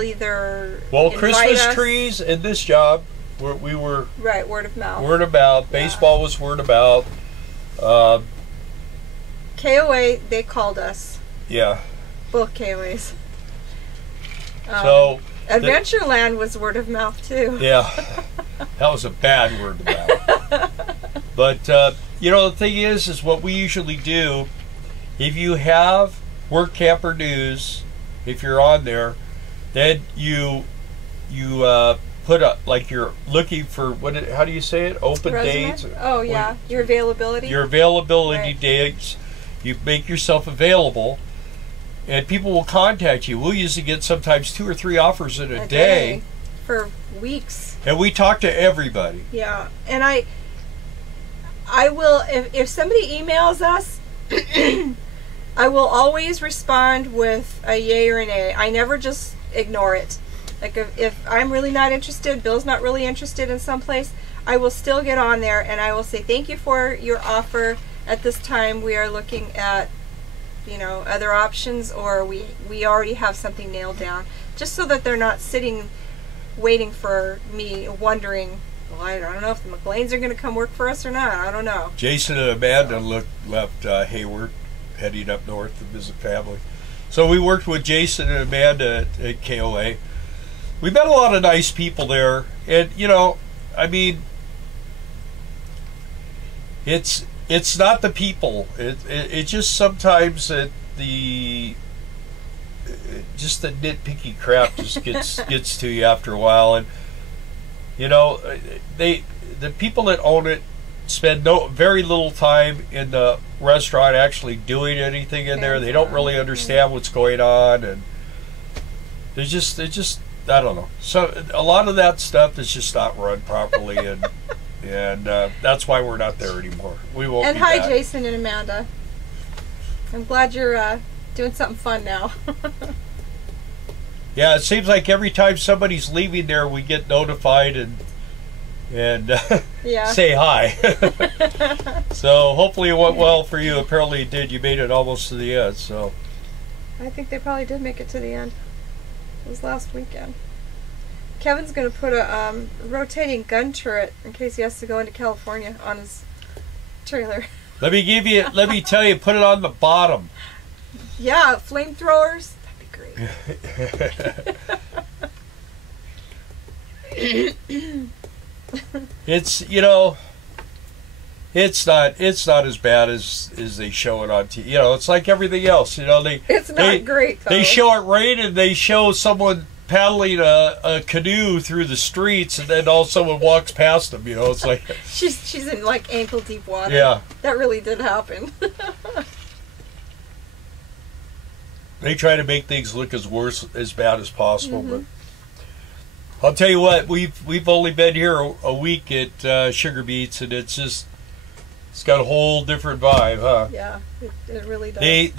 either Christmas us, trees in this job, we were right, word of mouth. Word of mouth. Baseball was word of mouth. KOA, they called us. Yeah. Both KOAs. So Adventureland was word of mouth too. Yeah. That was a bad word of mouth. But the thing is what we usually do, if you have Work Camper News, if you're on there, then you put up, like, you're looking for how do you say it? Open Resume? dates. Oh yeah, your availability. Your availability right. dates. You make yourself available, and people will contact you. We'll usually get sometimes 2 or 3 offers in a day for weeks. And we talk to everybody. Yeah, and I will, if somebody emails us, I will always respond with a yay or an nay. I never just ignore it. Like if I'm really not interested, Bill's not really interested in someplace, I will still get on there and I will say thank you for your offer. At this time we are looking at, other options, or we already have something nailed down, just so that they're not sitting waiting for me wondering, well, I don't know if the McLeans are going to come work for us or not. I don't know. Jason and Amanda left Hayward, heading up north to visit family. So we worked with Jason and Amanda at KOA. We met a lot of nice people there, and it's not the people. It just sometimes the nitpicky crap just gets to you after a while, and the people that own it spend very little time in the restaurant actually doing anything in there. They don't really understand what's going on, and they just I don't know. So a lot of that stuff is just not run properly, and that's why we're not there anymore. We won't. And be hi, back. Jason and Amanda. I'm glad you're doing something fun now. Yeah, it seems like every time somebody's leaving there, we get notified and yeah. say hi. So hopefully it went well for you. Apparently it did. You made it almost to the end. So I think they probably did make it to the end. It was last weekend. Kevin's going to put a rotating gun turret in case he has to go into California on his trailer. let me tell you, put it on the bottom. Yeah, flamethrowers. That'd be great. It's it's not as bad as they show it on TV. It's like everything else. It's not great though. They show it rain and they show someone paddling a canoe through the streets, and then all someone walks past them. It's like she's in like ankle deep water. Yeah, that really did happen. They try to make things look as bad as possible. But I'll tell you what, we've only been here a week at Sugarbeets, and it's got a whole different vibe, huh? Yeah, it really does.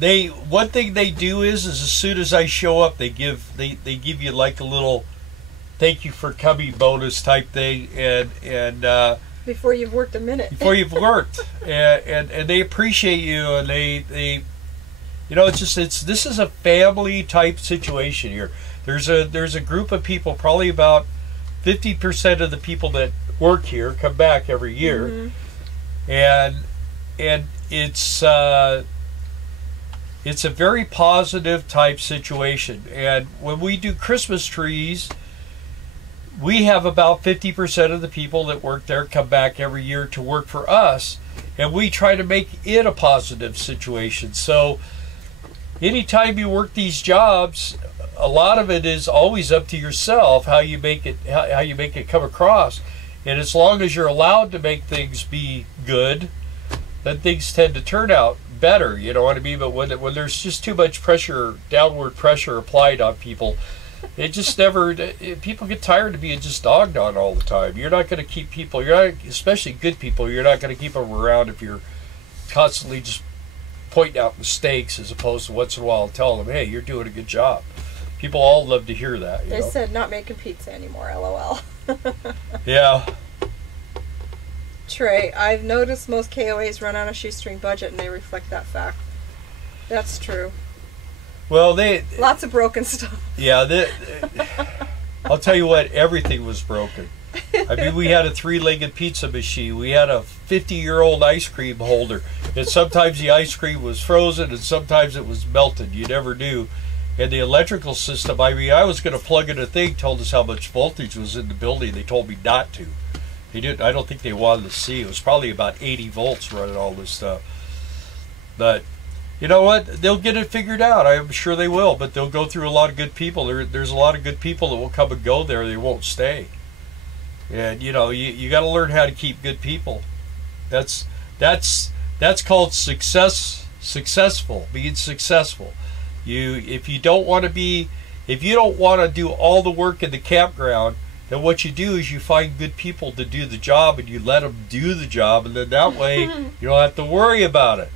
They one thing they do is as soon as I show up, they give you like a little thank you for coming bonus type thing, and before you've worked a minute. Before you've worked, and they appreciate you, and they you know, this is a family type situation here. There's a group of people, probably about 50% of the people that work here come back every year, and it's a very positive type situation. And when we do Christmas trees, we have about 50% of the people that work there come back every year to work for us, and we try to make it a positive situation. So anytime you work these jobs, a lot of it is always up to yourself how you make it come across. And as long as you're allowed to make things be good, then things tend to turn out better, you know what I mean? But when there's just too much pressure, downward pressure applied on people, it just never, people get tired of being just dogged on all the time. You're not going to keep people, especially good people, you're not going to keep them around if you're constantly just pointing out mistakes, as opposed to once in a while telling them, hey, you're doing a good job. People all love to hear that. They said not making pizza anymore, LOL. Yeah. Trey, I've noticed most KOAs run on a shoestring budget, and they reflect that fact. That's true. Well, lots of broken stuff. Yeah, I'll tell you what, everything was broken. I mean, we had a 3-legged pizza machine. We had a 50-year-old ice cream holder. And sometimes the ice cream was frozen, and sometimes it was melted. You never knew. And the electrical system, I mean, I was going to plug in a thing, told us how much voltage was in the building. They told me not to. They didn't. I don't think they wanted to see. It was probably about 80 volts running all this stuff. But you know what? They'll get it figured out. I'm sure they will. But they'll go through a lot of good people. There's a lot of good people that will come and go there. They won't stay. And you know, you got to learn how to keep good people. That's called successful. Being successful. If you don't want to do all the work in the campground, then what you do is you find good people to do the job, and you let them do the job, and then that way you don't have to worry about it.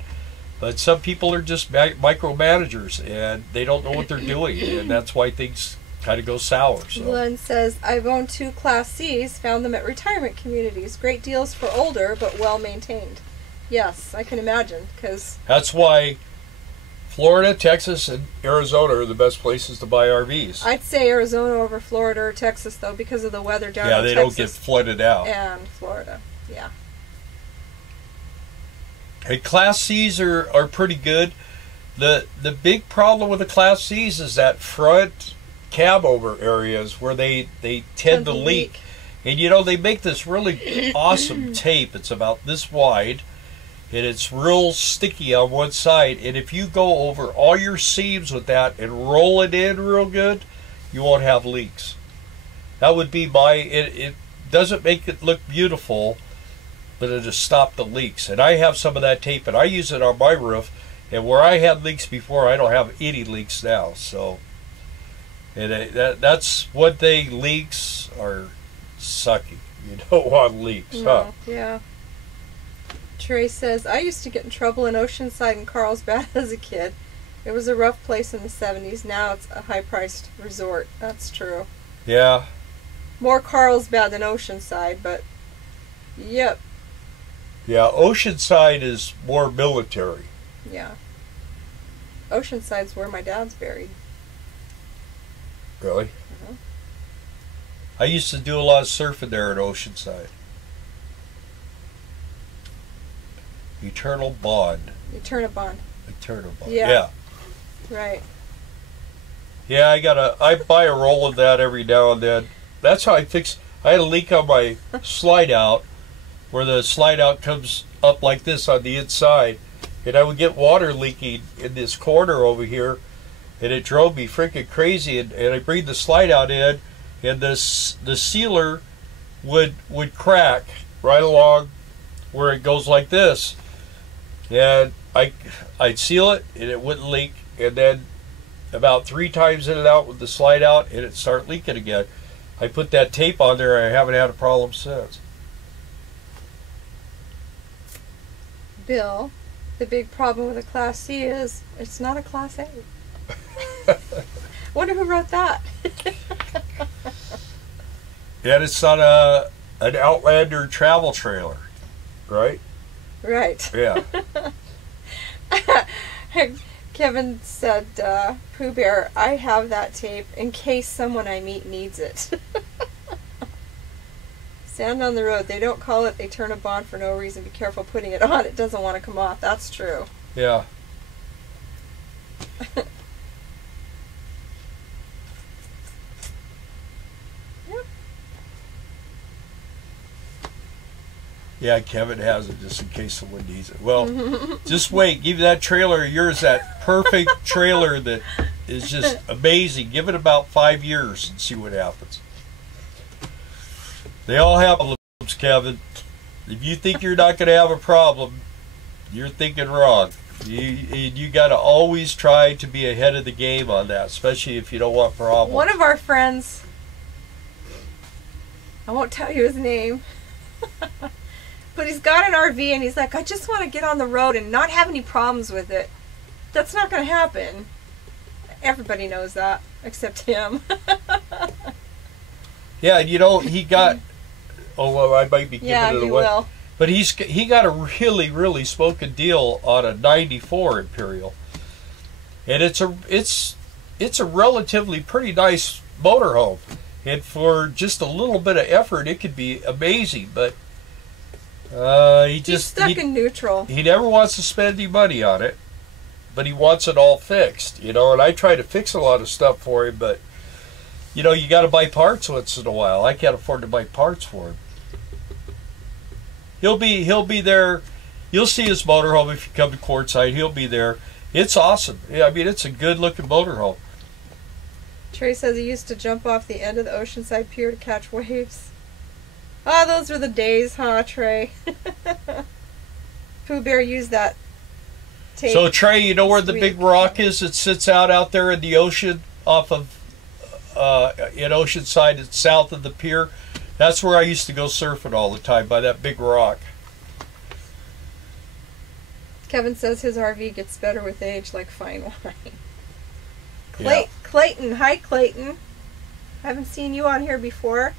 But some people are just micromanagers, and they don't know what they're doing, and that's why things kind of go sour. So. Glenn says, I've owned 2 Class Cs, found them at retirement communities. Great deals for older, but well maintained. Yes, I can imagine, because that's why Florida, Texas, and Arizona are the best places to buy RVs. I'd say Arizona over Florida or Texas, though, because of the weather down in Texas. Yeah, they don't get flooded out. And Florida, yeah. Hey, Class Cs are pretty good. The big problem with the Class Cs is that front cab over areas where they tend to leak. And you know, they make this really awesome tape. It's about this wide, and it's real sticky on one side. And if you go over all your seams with that and roll it in real good, you won't have leaks. That would be it doesn't make it look beautiful, but it'll just stop the leaks. And I have some of that tape, and I use it on my roof. And where I had leaks before, I don't have any leaks now. So, and that's one thing. Leaks are sucky. You don't want leaks, huh? Yeah. Trey says, I used to get in trouble in Oceanside and Carlsbad as a kid. It was a rough place in the 70s. Now it's a high-priced resort. That's true. Yeah. More Carlsbad than Oceanside, but yep. Yeah, Oceanside is more military. Yeah. Oceanside's where my dad's buried. Really? I used to do a lot of surfing there at Oceanside. Eternal Bond. Eternal Bond. Yeah. Right. Yeah, I buy a roll of that every now and then. That's how I had a leak on my slide out, where the slide out comes up like this on the inside, and I would get water leaking in this corner over here, and it drove me freaking crazy. And I bring the slide out in, and the sealer would crack right along where it goes like this. And I'd seal it and it wouldn't leak, and then about 3 times in and out with the slide out, and it'd start leaking again. I put that tape on there, and I haven't had a problem since. Bill, the big problem with a Class C is it's not a Class A. Wonder who wrote that. And it's not an Outlander travel trailer, right? Right. Yeah. Kevin said, Pooh Bear, I have that tape in case someone I meet needs it. Stand on the road. They don't call it, they turn a bond for no reason. Be careful putting it on. It doesn't want to come off. That's true. Yeah. Yep. Yeah, Kevin has it just in case someone needs it. Well, just wait. Give that trailer of yours, that perfect trailer that is just amazing. Give it about 5 years and see what happens. They all have problems, Kevin. If you think you're not going to have a problem, you're thinking wrong. You got to always try to be ahead of the game on that, especially if you don't want problems. One of our friends, I won't tell you his name, but he's got an RV and he's like, I just want to get on the road and not have any problems with it. That's not going to happen. Everybody knows that, except him. Yeah, you know, he got... Oh, well, I might be giving yeah, it away. you will. But he got a really spoken deal on a '94 Imperial, and it's a relatively pretty nice motorhome, and for just a little bit of effort, it could be amazing. But he's stuck in neutral. He never wants to spend any money on it, but he wants it all fixed, you know. And I try to fix a lot of stuff for him, but you know, you got to buy parts once in a while. I can't afford to buy parts for him. He'll be there. You'll see his motorhome if you come to Quartzsite. He'll be there. It's awesome. Yeah, I mean, it's a good looking motorhome. Trey says he used to jump off the end of the Oceanside Pier to catch waves. Ah, those were the days, huh, Trey? Pooh Bear used that tape. So Trey, you know where the big rock is that sits out there in the ocean off of in Oceanside? It's south of the pier. That's where I used to go surfing all the time, by that big rock. Kevin says his RV gets better with age, like fine wine. Yeah. Clayton, hi Clayton. I haven't seen you on here before.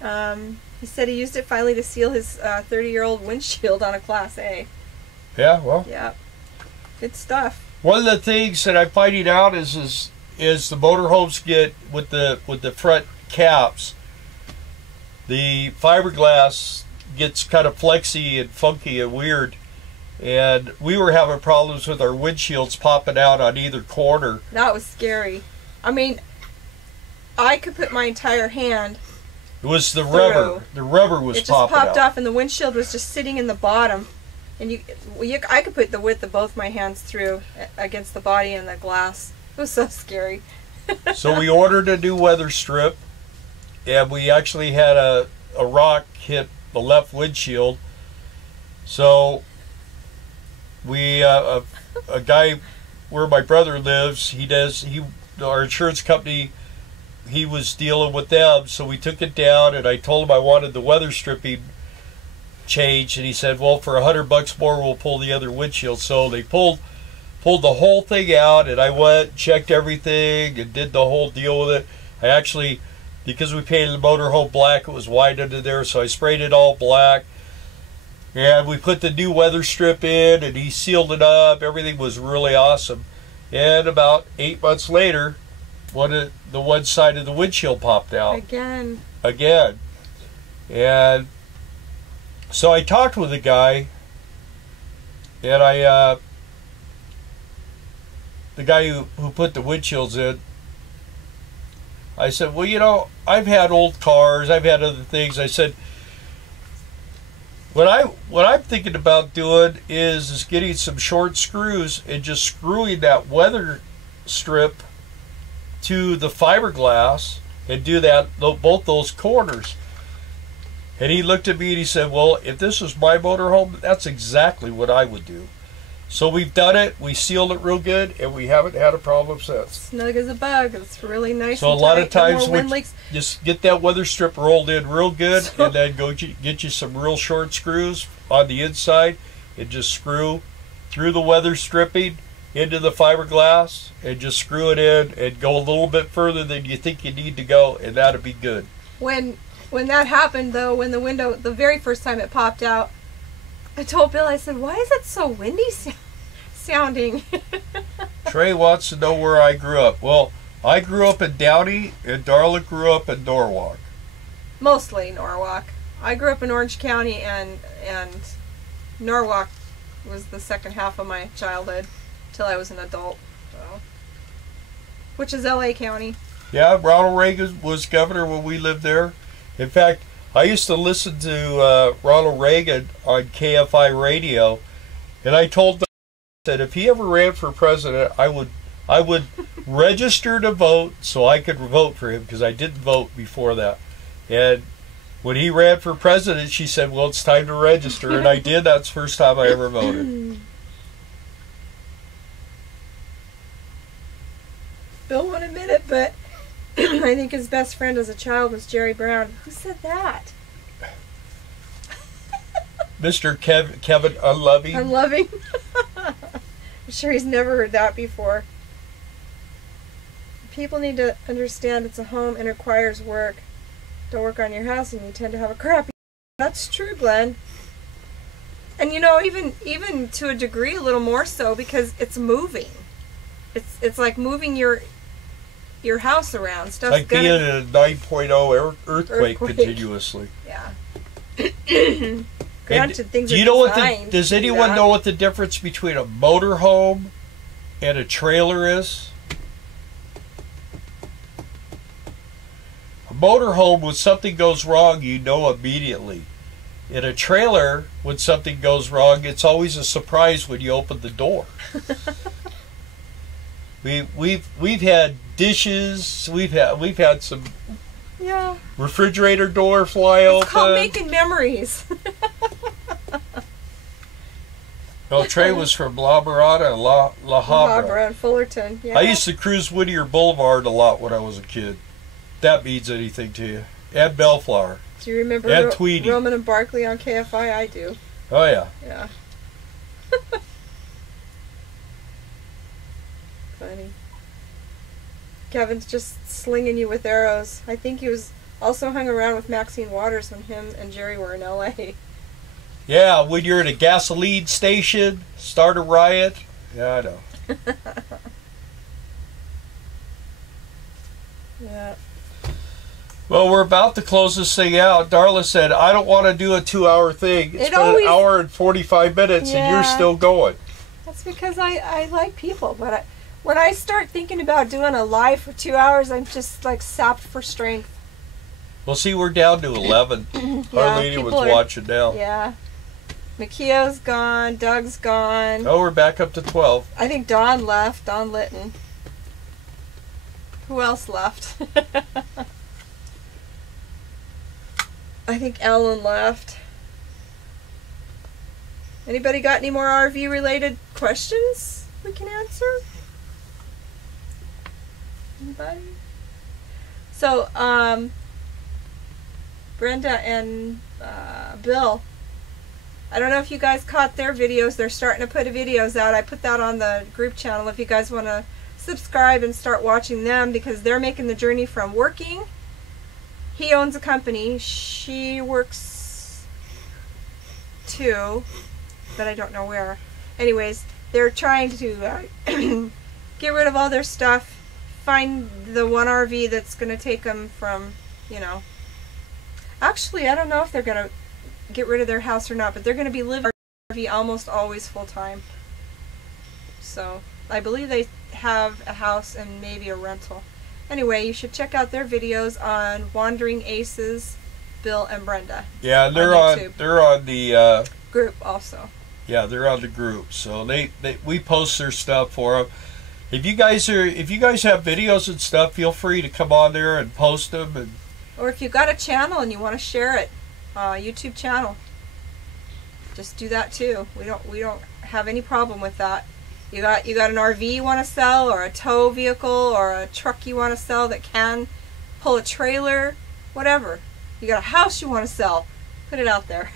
He said he used it finally to seal his 30-year-old windshield on a Class A. Yeah, well. Yeah, good stuff. One of the things that I'm finding out is the motorhomes get with the front caps, the fiberglass gets kind of flexy and funky and weird, and we were having problems with our windshields popping out on either corner. That was scary. I mean, I could put my entire hand. It was the rubber. The rubber was popping out. It just popped off, and the windshield was just sitting in the bottom. And I could put the width of both my hands through against the body and the glass. It was so scary. So we ordered a new weather strip, and we actually had a rock hit the left windshield. So we a guy where my brother lives, our insurance company, he was dealing with them, so we took it down, and I told him I wanted the weather stripping changed, and he said, well, for $100 more we'll pull the other windshield. So they pulled the whole thing out, and I went, checked everything, and did the whole deal with it. I actually, because we painted the motorhome black, it was white under there, so I sprayed it all black, and we put the new weather strip in, and he sealed it up. Everything was really awesome. And about 8 months later, the one side of the windshield popped out again. And so I talked with the guy, and the guy who put the windshields in, I said, well, you know, I've had old cars, I've had other things. I said, what I'm thinking about doing is getting some short screws and just screwing that weather strip to the fiberglass and do that, both those corners. And he looked at me and he said, well, if this was my motorhome, that's exactly what I would do. So we've done it, we sealed it real good, and we haven't had a problem since. Snug as a bug. It's really nice. So and a lot tight. of times No more wind just get that weather strip rolled in real good, and then go get you some real short screws on the inside, and just screw through the weather stripping into the fiberglass, and just screw it in, and go a little bit further than you think you need to go, and that'll be good. When that happened, though, when the window, the very first time it popped out, I told Bill, I said, why is it so windy sounding? Trey wants to know where I grew up. Well, I grew up in Downey, and Darla grew up in Norwalk. Mostly Norwalk. I grew up in Orange County, and Norwalk was the second half of my childhood till I was an adult. So. Which is LA County. Yeah, Ronald Reagan was governor when we lived there. In fact, I used to listen to Ronald Reagan on KFI radio, and I told them that if he ever ran for president, I would register to vote so I could vote for him, because I didn't vote before that. And when he ran for president, she said, well, it's time to register, and I did. That's the first time I ever voted. Bill won't admit it, but I think his best friend as a child was Jerry Brown. Who said that? Mr. Kevin Unloving. Unloving. I'm sure he's never heard that before. People need to understand it's a home and requires work. Don't work on your house and you tend to have a crappy. That's true, Glenn. And you know, even to a degree, a little more so, because it's moving. It's like moving your house around. Stuff's like being in a 9.0 earthquake continuously. Yeah. Granted, things do you know does anyone know what the difference between a motor home and a trailer is? A motor home, when something goes wrong, you know immediately. In a trailer, when something goes wrong, it's always a surprise when you open the door. We've had dishes. We've had some refrigerator door fly open. It's called making memories. No, Trey was from La Mirada, La Habra. and Fullerton. Yeah. I used to cruise Whittier Boulevard a lot when I was a kid. That means anything to you. And Bellflower. Do you remember and Tweedy. Roman and Barkley on KFI? I do. Oh, yeah. Yeah. Funny. Kevin's just slinging you with arrows. I think he was also hung around with Maxine Waters when him and Jerry were in LA. Yeah, when you're at a gasoline station, start a riot. Yeah, I know. Yeah. Well, we're about to close this thing out. Darla said, I don't want to do a 2-hour thing. It's been an hour and 45 minutes, and you're still going. That's because I like people, but when I start thinking about doing a live for 2 hours, I'm just like sapped for strength. Well, see, we're down to 11. Our lady was watching now. Yeah. Makio's gone. Doug's gone. Oh, we're back up to 12. I think Dawn left. Dawn Litton. Who else left? I think Ellen left. Anybody got any more RV related questions we can answer? Anybody? So, Brenda and Bill, I don't know if you guys caught their videos. They're starting to put videos out. I put that on the group channel if you guys want to subscribe and start watching them, because they're making the journey from working. He owns a company. She works too, but I don't know where. Anyways, they're trying to get rid of all their stuff, find the one RV that's going to take them from, you know. Actually, I don't know if they're going to get rid of their house or not, but they're going to be living in RV almost always full time. So, I believe they have a house and maybe a rental. Anyway, you should check out their videos on Wandering Aces, Bill and Brenda. Yeah, they're on the group also. Yeah, they're on the group. So we post their stuff for them. If you guys have videos and stuff, feel free to come on there and post them. Or if you've got a channel and you want to share it, YouTube channel. just do that too. We don't have any problem with that. You got an RV you want to sell, or a tow vehicle, or a truck you want to sell that can pull a trailer, whatever. You got a house you want to sell, put it out there.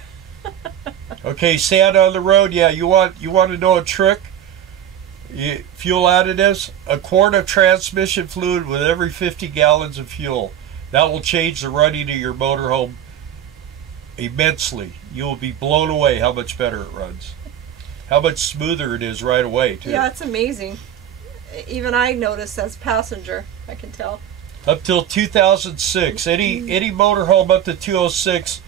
Okay, sand on the road. Yeah, you want to know a trick? Fuel additives, a quart of transmission fluid with every 50 gallons of fuel. That will change the running of your motorhome immensely. You will be blown away how much better it runs. How much smoother it is right away, too. Yeah, it's amazing. Even I notice as passenger, I can tell. Up till 2006, any motorhome up to 206,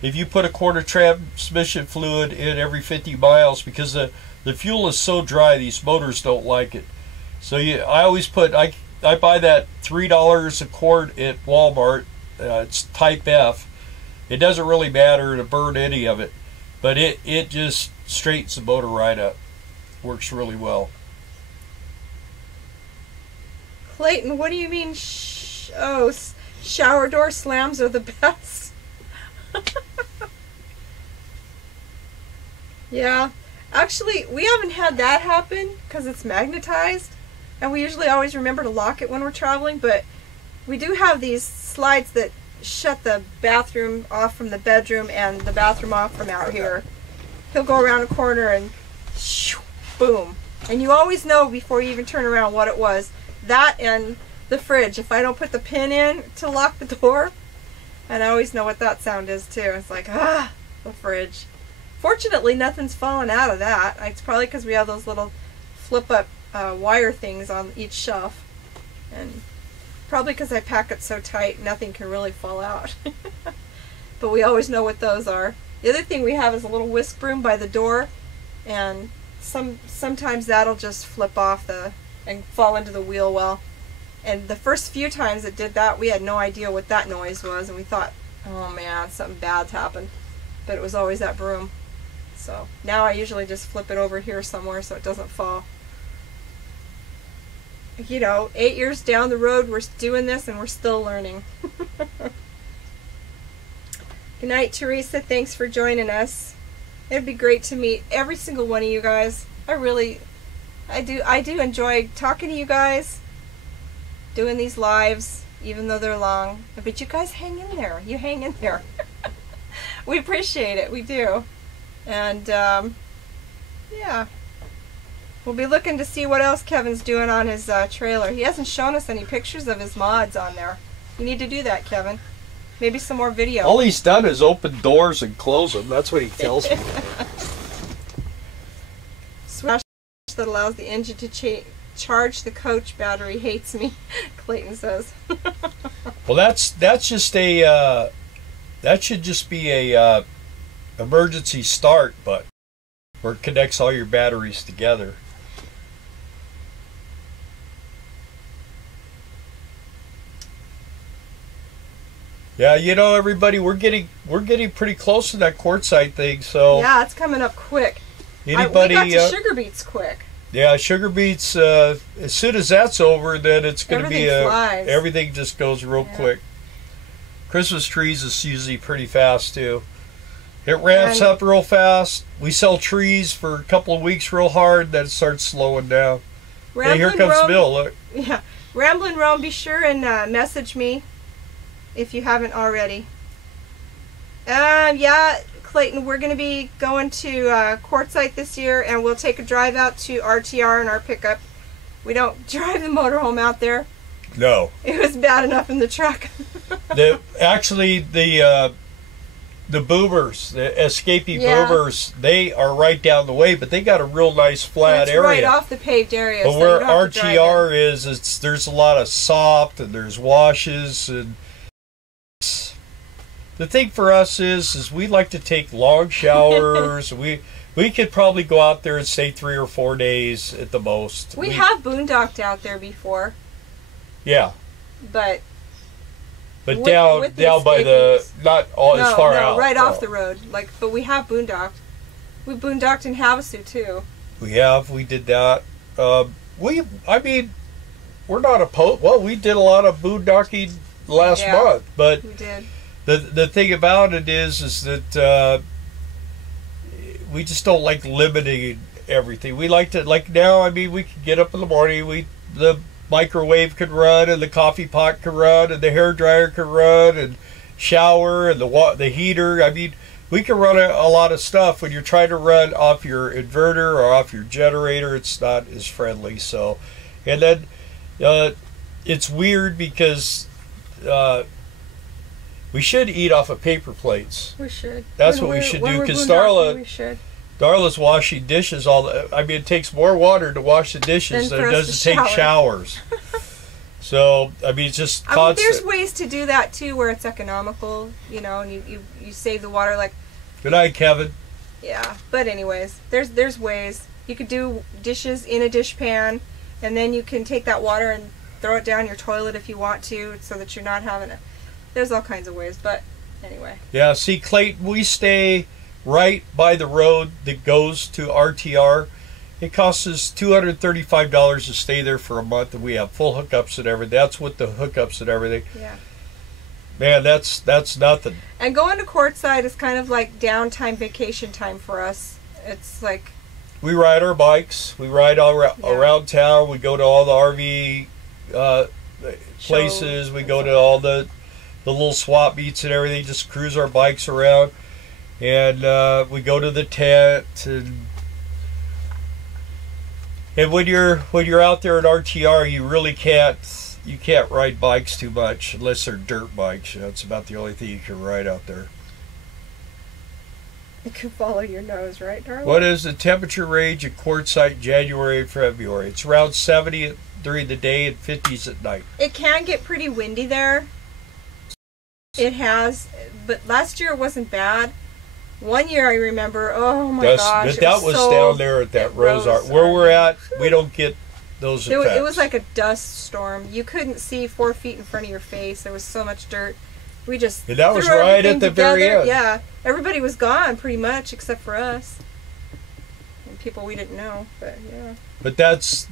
if you put a quart of transmission fluid in every 50 miles, because the fuel is so dry, these motors don't like it. So I always put, I buy that $3 a quart at Walmart. It's type F. It doesn't really matter to burn any of it, but it just straightens the motor right up. Works really well. Clayton, what do you mean? Shower door slams are the best. Yeah, actually, we haven't had that happen because it's magnetized, and we usually always remember to lock it when we're traveling. But we do have these slides that shut the bathroom off from the bedroom and the bathroom off from out here. He'll go around a corner and shoo, boom, and you always know before you even turn around what it was. That and the fridge. If I don't put the pin in to lock the door, and I always know what that sound is too. It's like, the fridge. Fortunately, nothing's fallen out of that. It's probably because we have those little flip-up wire things on each shelf, and probably because I pack it so tight, nothing can really fall out. But we always know what those are. The other thing we have is a little whisk broom by the door, and sometimes that'll just flip off and fall into the wheel well. And the first few times it did that, we had no idea what that noise was, and we thought, oh man, something bad's happened. But it was always that broom. So now I usually just flip it over here somewhere so it doesn't fall. You know, 8 years down the road, we're doing this and we're still learning. Good night, Teresa. Thanks for joining us. It'd be great to meet every single one of you guys. I do enjoy talking to you guys, doing these lives, even though they're long. But you guys hang in there. You hang in there. We appreciate it. We do. And, yeah. We'll be looking to see what else Kevin's doing on his trailer. He hasn't shown us any pictures of his mods on there. You need to do that, Kevin. Maybe some more video. All he's done is open doors and close them. That's what he tells me. Switch that allows the engine to charge the coach battery hates me, Clayton says. Well, that's just a that should just be a emergency start button where it connects all your batteries together. Yeah, you know, everybody, we're getting pretty close to that quartzite thing. So yeah, it's coming up quick. Anybody? We got to Sugarbeets quick. Yeah, Sugarbeets. As soon as that's over, then it's going to be everything just goes real quick. Christmas trees is usually pretty fast too. It ramps up real fast. We sell trees for a couple of weeks real hard, then it starts slowing down. Hey, here comes Rome, Bill. Look. Yeah, Ramblin' Rome. Be sure and message me if you haven't already. Yeah, Clayton, we're going to be going to Quartzsite this year, and we'll take a drive out to RTR in our pickup. We don't drive the motorhome out there. No. It was bad enough in the truck. Actually, the boomers, the escapee boomers, they are right down the way, but they got a real nice flat area. Right off the paved area. But so where RTR is, there's a lot of soft, and there's washes, and the thing for us is we like to take long showers. we could probably go out there and stay 3 or 4 days at the most. We have boondocked out there before. Yeah. But down by the as far out. Right off the road. But we have boondocked. We boondocked in Havasu too. We did that. We're not opposed. Well, we did a lot of boondocking last month, but we did. The thing about it is that we just don't like limiting everything. We like to, like now, I mean, we can get up in the morning, the microwave could run, and the coffee pot could run, and the hair dryer could run, and shower, and the heater. I mean, we can run a lot of stuff. When you're trying to run off your inverter or off your generator, it's not as friendly. So, and then it's weird because we should eat off of paper plates. We should. That's what we should do, because Darla's washing dishes I mean, it takes more water to wash the dishes than it does to take showers. So, I mean, it's just constant. There's ways to do that, too, where it's economical, you know, and you save the water, like... Good night, Kevin. Yeah, but anyways, there's ways. You could do dishes in a dish pan, and then you can take that water and throw it down your toilet if you want to, so that you're not having There's all kinds of ways, but anyway. Yeah, see, Clayton, we stay right by the road that goes to RTR. It costs us $235 to stay there for a month, and we have full hookups and everything. That's with the hookups and everything. Yeah. Man, that's nothing. And going to Quartzsite is kind of like downtime, vacation time for us. It's like... We ride our bikes. We ride all around town. We go to all the RV places. We go to all the little swap meets and everything. Just cruise our bikes around. And we go to the tent, and when you're out there at RTR, you really can't ride bikes too much unless they're dirt bikes. You know, it's about the only thing you can ride out there. You can follow your nose, right, darling? What is the temperature range at Quartzsite January and February? It's around 70 during the day and 50s at night. It can get pretty windy there. It has, but last year it wasn't bad. One year I remember, oh my gosh. But that was down there at that Rose Art. Where we're at, we don't get those effects. It was like a dust storm. You couldn't see 4 feet in front of your face. There was so much dirt. We just and that was right at the very end. Yeah, everybody was gone pretty much except for us and people we didn't know. But yeah. But that's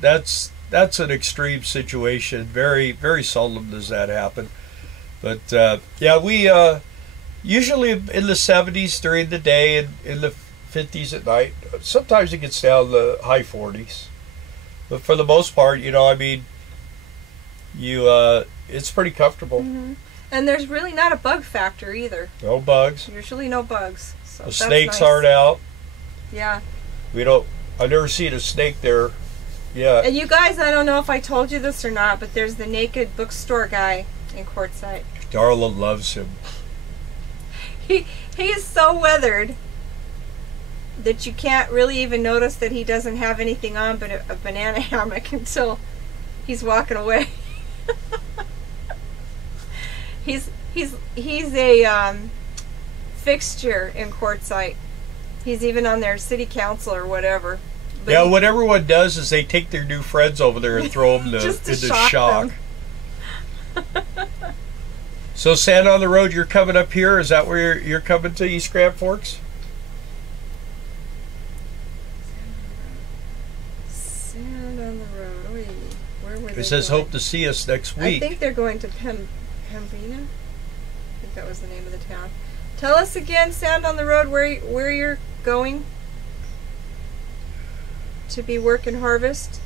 an extreme situation. Very, very seldom does that happen. But yeah, we usually in the 70s during the day and in the 50s at night. Sometimes it gets down to the high 40s. But for the most part, you know, I mean, it's pretty comfortable. Mm-hmm. And there's really not a bug factor either. No bugs. Usually no bugs. So the snakes aren't out. Yeah. I've never seen a snake there. Yeah. And you guys, I don't know if I told you this or not, but there's the naked bookstore guy in Quartzsite. Darla loves him. He is so weathered that you can't really even notice that he doesn't have anything on but a banana hammock until he's walking away. He's a fixture in Quartzsite. He's even on their city council or whatever. But yeah, what everyone does is they take their new friends over there and throw them into shock. So, Sand on the Road, you're coming up here? Is that where you're coming to, East Grand Forks? Sand on the Road. Oy, where were they? It says going? hope to see us next week. I think they're going to Pembina. I think that was the name of the town. Tell us again, Sand on the Road, where you're going to be work and harvest.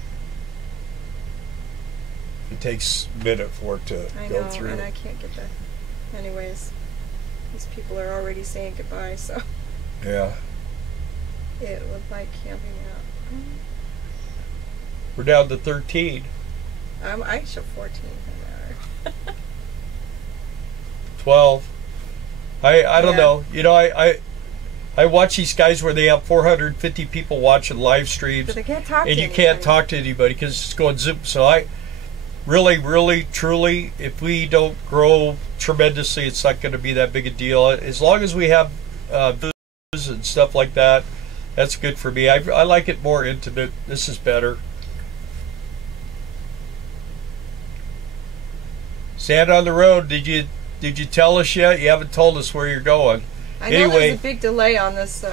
It takes a minute for it to go through. And I can't get that. Anyways, these people are already saying goodbye, so. Yeah. It looked like camping out. We're down to 13. I show 14. 12. I don't know. You know, I watch these guys where they have 450 people watching live streams. But they can't talk to and you anybody. can't talk to anybody because it's going zoom. So I really, truly, if we don't grow tremendously, it's not going to be that big a deal. As long as we have views and stuff like that, that's good for me. I like it more intimate. This is better. Sand on the Road, did you tell us yet? You haven't told us where you're going. I know there's a big delay on this.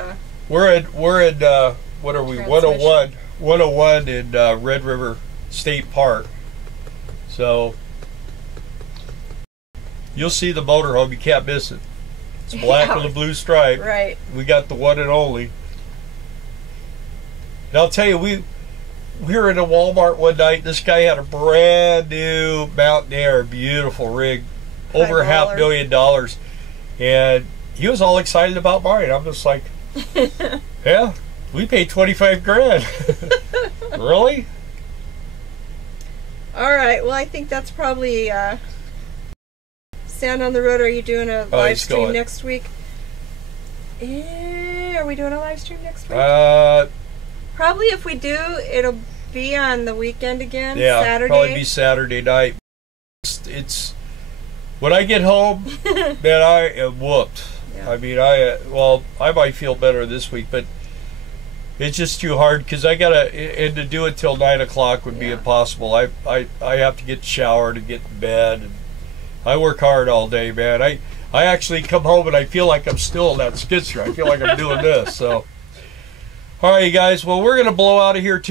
We're in what are we? 101 in Red River State Park. So you'll see the motorhome. You can't miss it. It's black with a blue stripe. Right. We got the one and only. And I'll tell you, we were in a Walmart one night. This guy had a brand new Mountain Air, beautiful rig, over $500,000, and he was all excited about mine. I'm just like, yeah, we paid 25 grand. Really? All right. Well, I think that's probably Stand on the Road. Are you doing a live stream next week? Are we doing a live stream next week? Probably if we do, it'll be on the weekend again. Yeah, Saturday. Probably be Saturday night. It's when I get home, man, I am whooped. Yeah. I mean, I might feel better this week, but it's just too hard because I gotta, and to do it till 9 o'clock would be impossible. I have to get showered and get in bed, and I work hard all day, man. I actually come home and I feel like I'm still in that skid steer. I feel like I'm doing this. So, all right, you guys. Well, we're gonna blow out of here too.